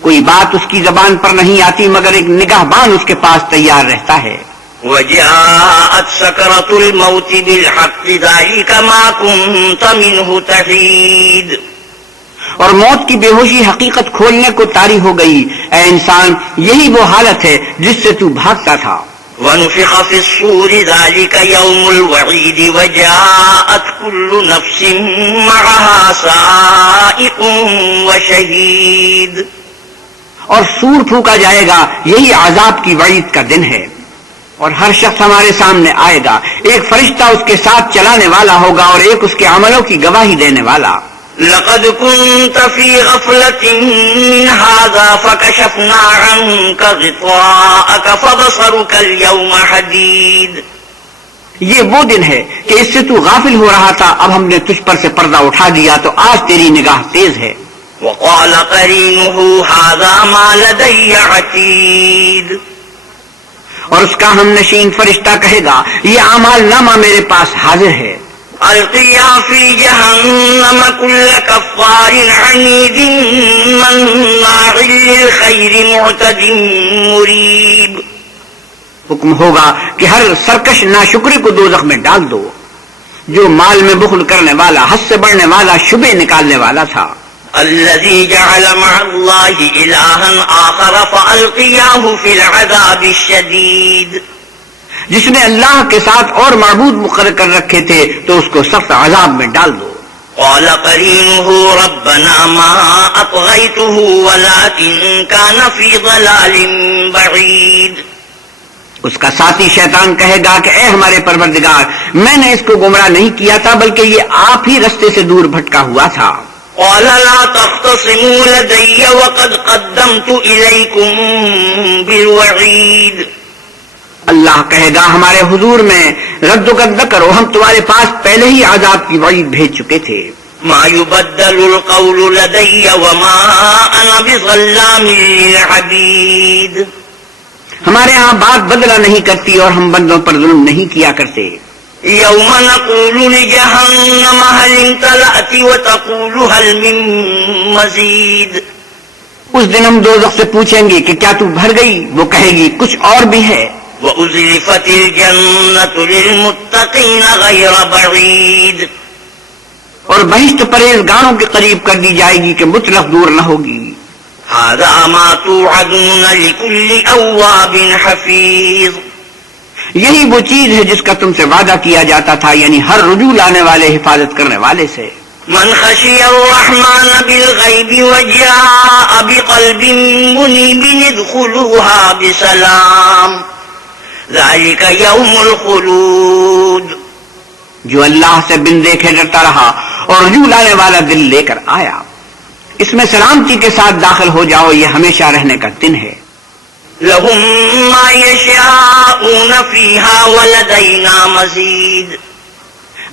کوئی بات اس کی زبان پر نہیں آتی مگر ایک نگہبان اس کے پاس تیار رہتا ہے. وَجَاءَتْ سَكْرَةُ الْمَوْتِ بِالْحَقِّ ذَلِكَ مَا كُنْتَ مِنْهُ تَحِيدُ. اور موت کی بے ہوشی حقیقت کھولنے کو طاری ہو گئی. اے انسان، یہی وہ حالت ہے جس سے تو بھاگتا تھا. وَنُفِخَ فِي الصُّورِ ذَلِكَ يَوْمُ الْوَعِيدِ وَجَاءَتْ كُلُّ نَفْسٍ مَعَهَا سَائِقٌ وَشَهِيدٌ. اور سور پھونکا جائے گا، یہی عذاب کی وعید کا دن ہے. اور ہر شخص ہمارے سامنے آئے گا، ایک فرشتہ اس کے ساتھ چلانے والا ہوگا اور ایک اس کے عملوں کی گواہی دینے والا. لقد كنت في غفلة من هذا فكشفنا عنك غطاءك فبصرك اليوم حديد. یہ وہ دن ہے کہ اس سے تو غافل ہو رہا تھا، اب ہم نے تجھ پر سے پردہ اٹھا دیا تو آج تیری نگاہ تیز ہے. وقال قرينه هذا ما لدي عتيد. اور اس کا ہم نشین فرشتہ کہے گا، یہ اعمال نامہ میرے پاس حاضر ہے. القيا في جهنم كل كفار عنيد مناع للخير معتد مريب. حکم ہوگا کہ ہر سرکش ناشکری کو دوزخ میں ڈال دو، جو مال میں بخل کرنے والا، حد سے بڑھنے والا، شبے نکالنے والا تھا. الذي جعل مع الله إلها آخر فألقياه في العذاب الشديد، جس نے اللہ کے ساتھ اور معبود مقرر کر رکھے تھے تو اس کو سخت عذاب میں ڈال دو. قال قرينه ربنا ما أطغيته ولكن كان في ضلال بعيد. اس کا ساتھی شیطان کہے گا کہ اے ہمارے پروردگار، میں نے اس کو گمراہ نہیں کیا تھا بلکہ یہ آپ ہی رستے سے دور بھٹکا ہوا تھا. قال لا تختصموا لدي وقد قدمت إليكم بالوعيد. اللہ کہے گا ہمارے حضور میں رد و قد نہ کرو، ہم تمہارے پاس پہلے ہی عذاب کی وعید بھیج چکے تھے. ما يبدل القول لدي وما أنا بظلام للعبيد. ہمارے ہاں بات بدلا نہیں کرتی اور ہم بندوں پر ظلم نہیں کیا کرتے. يوم نقول لجهنم هل امتلأت وتقول هل من مزيد. اس دن ہم دوزخ سے پوچھیں گے کہ کیا تو بھر گئی؟ وہ کہے گی کچھ اور بھی ہے. وَأُزْلِفَتِ الْجَنَّةُ لِلْمُتَّقِينَ غَيْرَ بَعِيدٍ. اور بہشت پرہیزگاروں کے قریب کر دی جائے گی کہ مطلق دور نہ ہوگی. هَذَا مَا تُوعَدُونَ لِكُلِّ أَوَّابٍ حَفِيظٍ. یہی وہ چیز ہے جس کا تم سے وعدہ کیا جاتا تھا، یعنی ہر رجوع لانے والے، حفاظت کرنے والے سے. من خشي الرحمن بالغيب وجاء بقلب منيب ادخلوها بسلام ذلك يوم الخلود. جو اللہ سے بن دیکھے ڈرتا رہا اور رجوع لانے والا دل لے کر آیا، اس میں سلامتی کے ساتھ داخل ہو جاؤ، یہ ہمیشہ رہنے کا دن ہے. لهم ما يشاءون فيها ولدينا مزيد.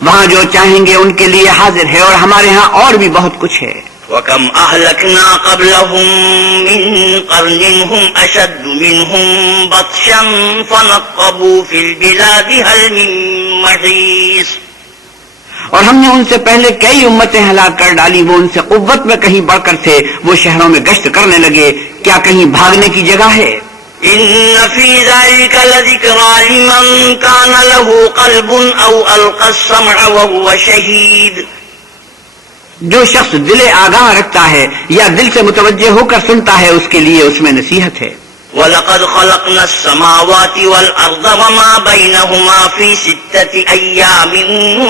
وہاں جو چاہیں گے ان کے لیے حاضر ہے اور ہمارے ہاں اور بھی بہت کچھ ہے. وَكَمْ أَهْلَكْنَا قَبْلَهُمْ مِنْ قَرْنٍ هُمْ أَشَدُّ مِنْهُمْ بَطْشًا فَنَقَّبُوا فِي الْبِلَادِ هَلْ مِنْ مَحِيصٍ. اور ہم نے ان سے پہلے کئی امتیں ہلاک کر ڈالی، وہ ان سے قوت میں کہیں بڑھ کر تھے، وہ شہروں میں گشت کرنے لگے، کیا کہیں بھاگنے کی جگہ ہے؟ إِنَّ فِي ذَلِكَ لَذِكْرَىٰ لِمَن كَانَ لَهُ قَلْبٌ أَوْ أَلْقَى السَّمْعَ وَهُوَ شَهِيدٌ. جو شخص دل آگاہ رکھتا ہے یا دل سے متوجہ ہو کر سنتا ہے، اس کے لیے اس میں نصیحت ہے. وَلَقَدْ خَلَقْنَا السَّمَاوَاتِ وَالْأَرْضَ وَمَا بَيْنَهُمَا فِي 6 أَيَّامٍ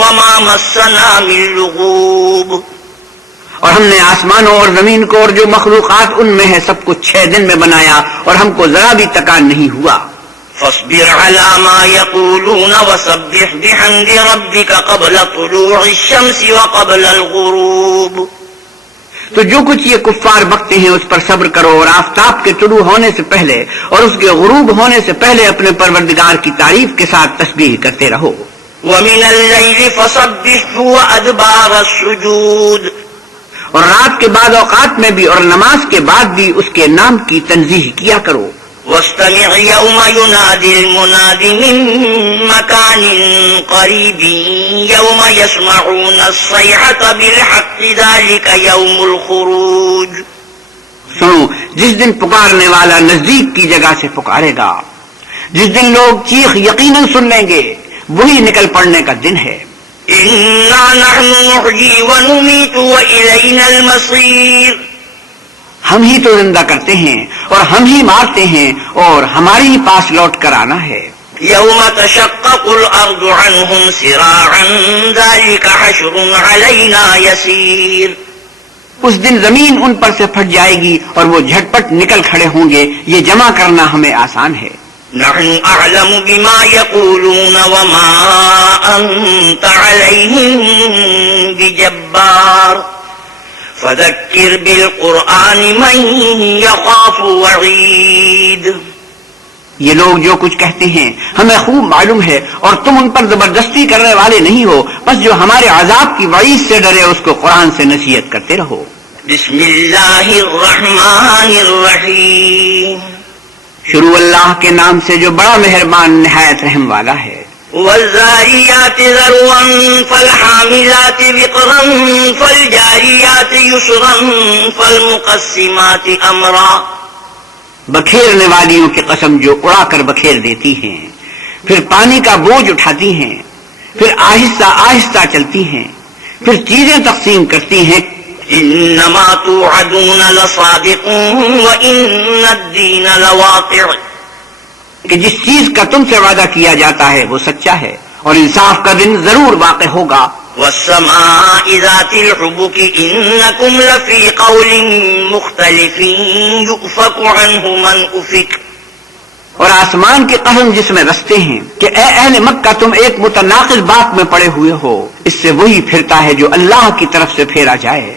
وَمَا مَسَّنَا مِن لُغُوبٍ. اور ہم نے آسمانوں اور زمین کو اور جو مخلوقات ان میں ہے سب کو 6 دن میں بنایا اور ہم کو ذرا بھی تکان نہیں ہوا. فاصبر على ما يقولون وسبح بحمد ربك قبل طلوع الشمس وقبل الغروب. تو جو کچھ یہ کفار بکتے ہیں اس پر صبر کرو اور آفتاب کے طلوع ہونے سے پہلے اور اس کے غروب ہونے سے پہلے اپنے پروردگار کی تعریف کے ساتھ تسبیح کرتے رہو. ومن الليل فسبحه وأدبار السجود. اور رات کے بعد اوقات میں بھی اور نماز کے بعد بھی اس کے نام کی تنزیہ کیا کرو. واستمع يوم ينادي المناد من مكان قريب يوم يسمعون الصيحة بالحق ذلك يوم الخروج. سنو، جس دن پکارنے والا نزدیک کی جگہ سے پکارے گا، جس دن لوگ چیخ یقیناً سن لیں گے، وہی نکل پڑنے کا دن ہے. إنا نحن نحيي ونميت وإلينا المصير. ہم ہی تو زندہ کرتے ہیں اور ہم ہی مارتے ہیں اور ہمارے ہی پاس لوٹ کر آنا ہے. يوم تشقق الأرض عنهم سراعا ذلك حشر علينا يسير. اس دن زمین ان پر سے پھٹ جائے گی اور وہ جھٹپٹ نکل کھڑے ہوں گے، یہ جمع کرنا ہمیں آسان ہے. نحن أعلم بما يقولون وما أنت عليهم بجبار فذكر بالقرآن من يخاف وعيد. یہ لوگ جو کچھ کہتے ہیں ہمیں خوب معلوم ہے اور تم ان پر زبردستی کرنے والے نہیں ہو، بس جو ہمارے عذاب کی وعید سے ڈرے اس کو قرآن سے نصیحت کرتے رہو. بسم اللہ الرحمن الرحیم. شروع اللہ کے نام سے جو بڑا مہربان نہایت رحم والا ہے. والذاریات ذروا فالحاملات وقرا فالجاریات یسرا فالمقسمات امرا. بکھیرنے والیوں کی قسم جو اڑا کر بکھیر دیتی ہیں، پھر پانی کا بوجھ اٹھاتی ہیں، پھر آہستہ آہستہ چلتی ہیں، پھر چیزیں تقسیم کرتی ہیں، انما توعدون لصادق وان الدین لواقع، کہ جس چیز کا تم سے وعدہ کیا جاتا ہے وہ سچا ہے اور انصاف کا دن ضرور واقع ہوگا. والسماء ذات الحبك انکم لفی قول مختلف یؤفک عنہ من افک، اور آسمان کی قسم جس میں رستے ہیں کہ اے اہل مکہ تم ایک متناقض بات میں پڑے ہوئے ہو، اس سے وہی پھرتا ہے جو اللہ کی طرف سے پھیرا جائے.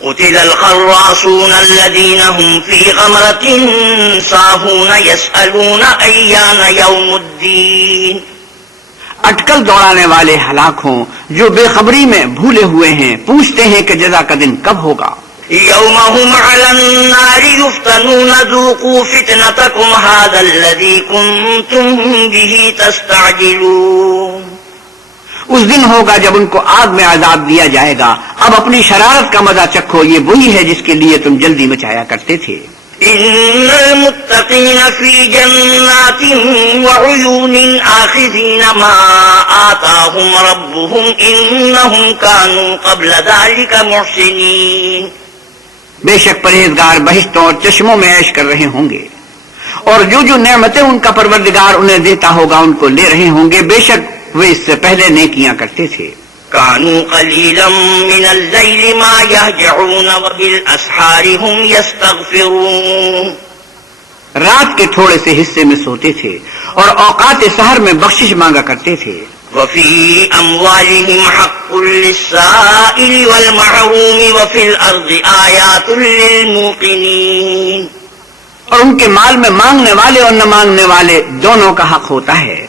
قتل الخراصون الذين هم في غمرة ساهون يسألون أيان يوم الدين، اٹکل دوڑانے والے ہلاک ہوں جو بے خبری میں بھولے ہوئے ہیں، پوچھتے ہیں کہ جزا کا دن کب ہوگا. يوم هم على النار يفتنون ذوقوا فتنتكم هذا الذي كنتم به تستعجلون، اس دن ہوگا جب ان کو آگ میں عذاب دیا جائے گا، اب اپنی شرارت کا مزہ چکھو، یہ وہی ہے جس کے لیے تم جلدی مچایا کرتے تھے. ان المتقین فی جنات وعیون آخذین ما آتاہم ربهم انہم کانوا قبل ذلك محسنین، بے شک پرہیزگار بہشتوں اور چشموں میں عیش کر رہے ہوں گے، اور جو جو نعمتیں ان کا پروردگار انہیں دیتا ہوگا ان کو لے رہے ہوں گے، بے شک وہ اس سے پہلے نیکیاں کرتے تھے. كانوا قليلا من الليل ما يهجعون وبالأسحار هم يستغفرون، رات کے تھوڑے سے حصے میں سوتے تھے اور اوقات سحر میں بخشش مانگا کرتے تھے. وفي أموالهم حق للسائل والمحروم وفي الأرض آيات للموقنين، اور ان کے مال میں مانگنے والے اور نہ مانگنے والے دونوں کا حق ہوتا ہے،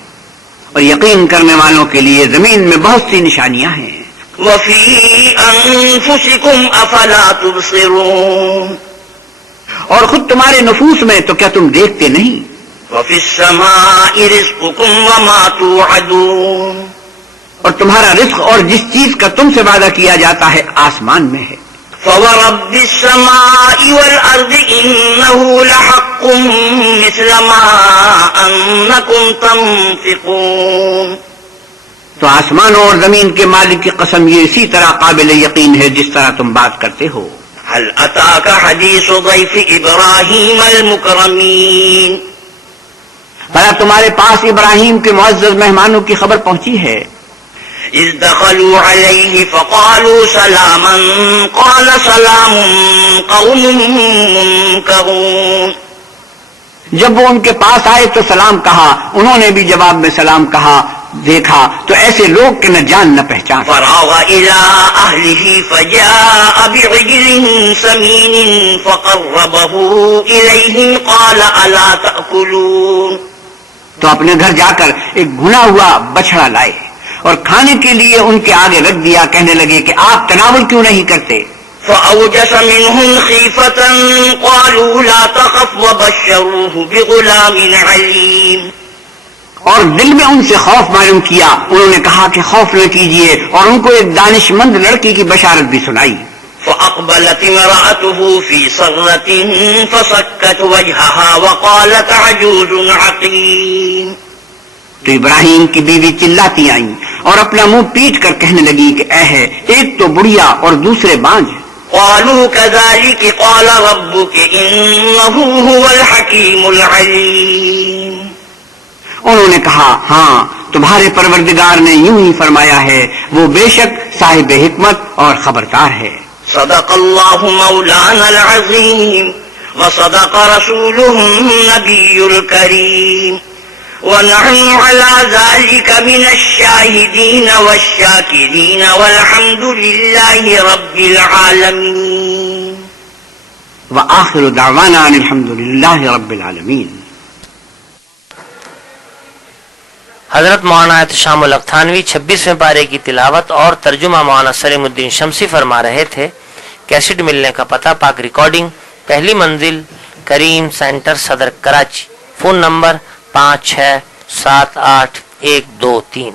اور یقین کرنے والوں کے لیے زمین میں بہت سی نشانیاں ہیں. وفي أنفسكم أفلا تبصرون، اور خود تمہارے نفوس میں تو کیا تم دیکھتے نہیں. وفي السماء رزقكم وما توعدون، اور تمہارا رزق اور جس چیز کا تم سے وعدہ کیا جاتا ہے آسمان میں ہے. فورب السماء والأرض إنه لحق مثل ما أنكم تنطقون، تو آسمانوں اور زمین کے مالک کی قسم یہ اسی طرح قابل یقین ہے جس طرح تم بات کرتے ہو. هل أتاك حديث ضيف إبراهيم المكرمين، بھلا تمہارے پاس ابراہیم کے معزز مہمانوں کی خبر پہنچی ہے. إذ دخلوا عليه فقالوا سلاما قال سلام قوم منكرون، جب وہ ان کے پاس آئے تو سلام کہا، انہوں نے بھی جواب میں سلام کہا. دیکھا تو ایسے لوگ کہ نہ جان نہ پہچان. فراغ إلى أهله فجاء بعجل سمين فقربه إليهم قال ألا تأكلون، تو اپنے گھر جا کر ایک بھنا ہوا بچڑا لائے اور کھانے کے لیے ان کے آگے رکھ دیا. کہنے لگے کہ آپ تناول کیوں نہیں کرتے. فأوجس منهم خيفة قالوا لا تخف وبشروه بغلام عليم، اور دل میں ان سے خوف معلوم کیا. انہوں نے کہا کہ خوف نہ کیجیے اور ان کو ایک دانش مند لڑکی کی بشارت بھی سنائی. فأقبلت امرأته في صرة فصكت وجهها وقالت عجوز عقيم، تو ابراہیم کی بیوی چلاتی آئیں اور اپنا منہ پیٹ کر کہنے لگی کہ اے ہے، ایک تو بڑھیا اور دوسرے بانجھ. قالوا كذلك قال ربك إنه هو الحكيم العليم، انہوں نے کہا ہاں تمہارے پروردگار نے یوں ہی فرمایا ہے، وہ بے شک صاحب حکمت اور خبردار ہے. صدق الله مولانا العظيم وصدق رسوله النبي الكريم ونحن على ذلك من الشاهدين والشاكرين والحمد لله رب العالمين وآخر دعوانا ان الحمد للہ رب العالمین. حضرت مولانا احتشام القتھانوی 26ویں پارے کی تلاوت اور ترجمہ مولانا سلیم الدین شمسی فرما رہے تھے. کیسٹ ملنے کا پتہ پاک ریکارڈنگ، پہلی منزل، کریم سینٹر، صدر، کراچی. Phone number 567812 3.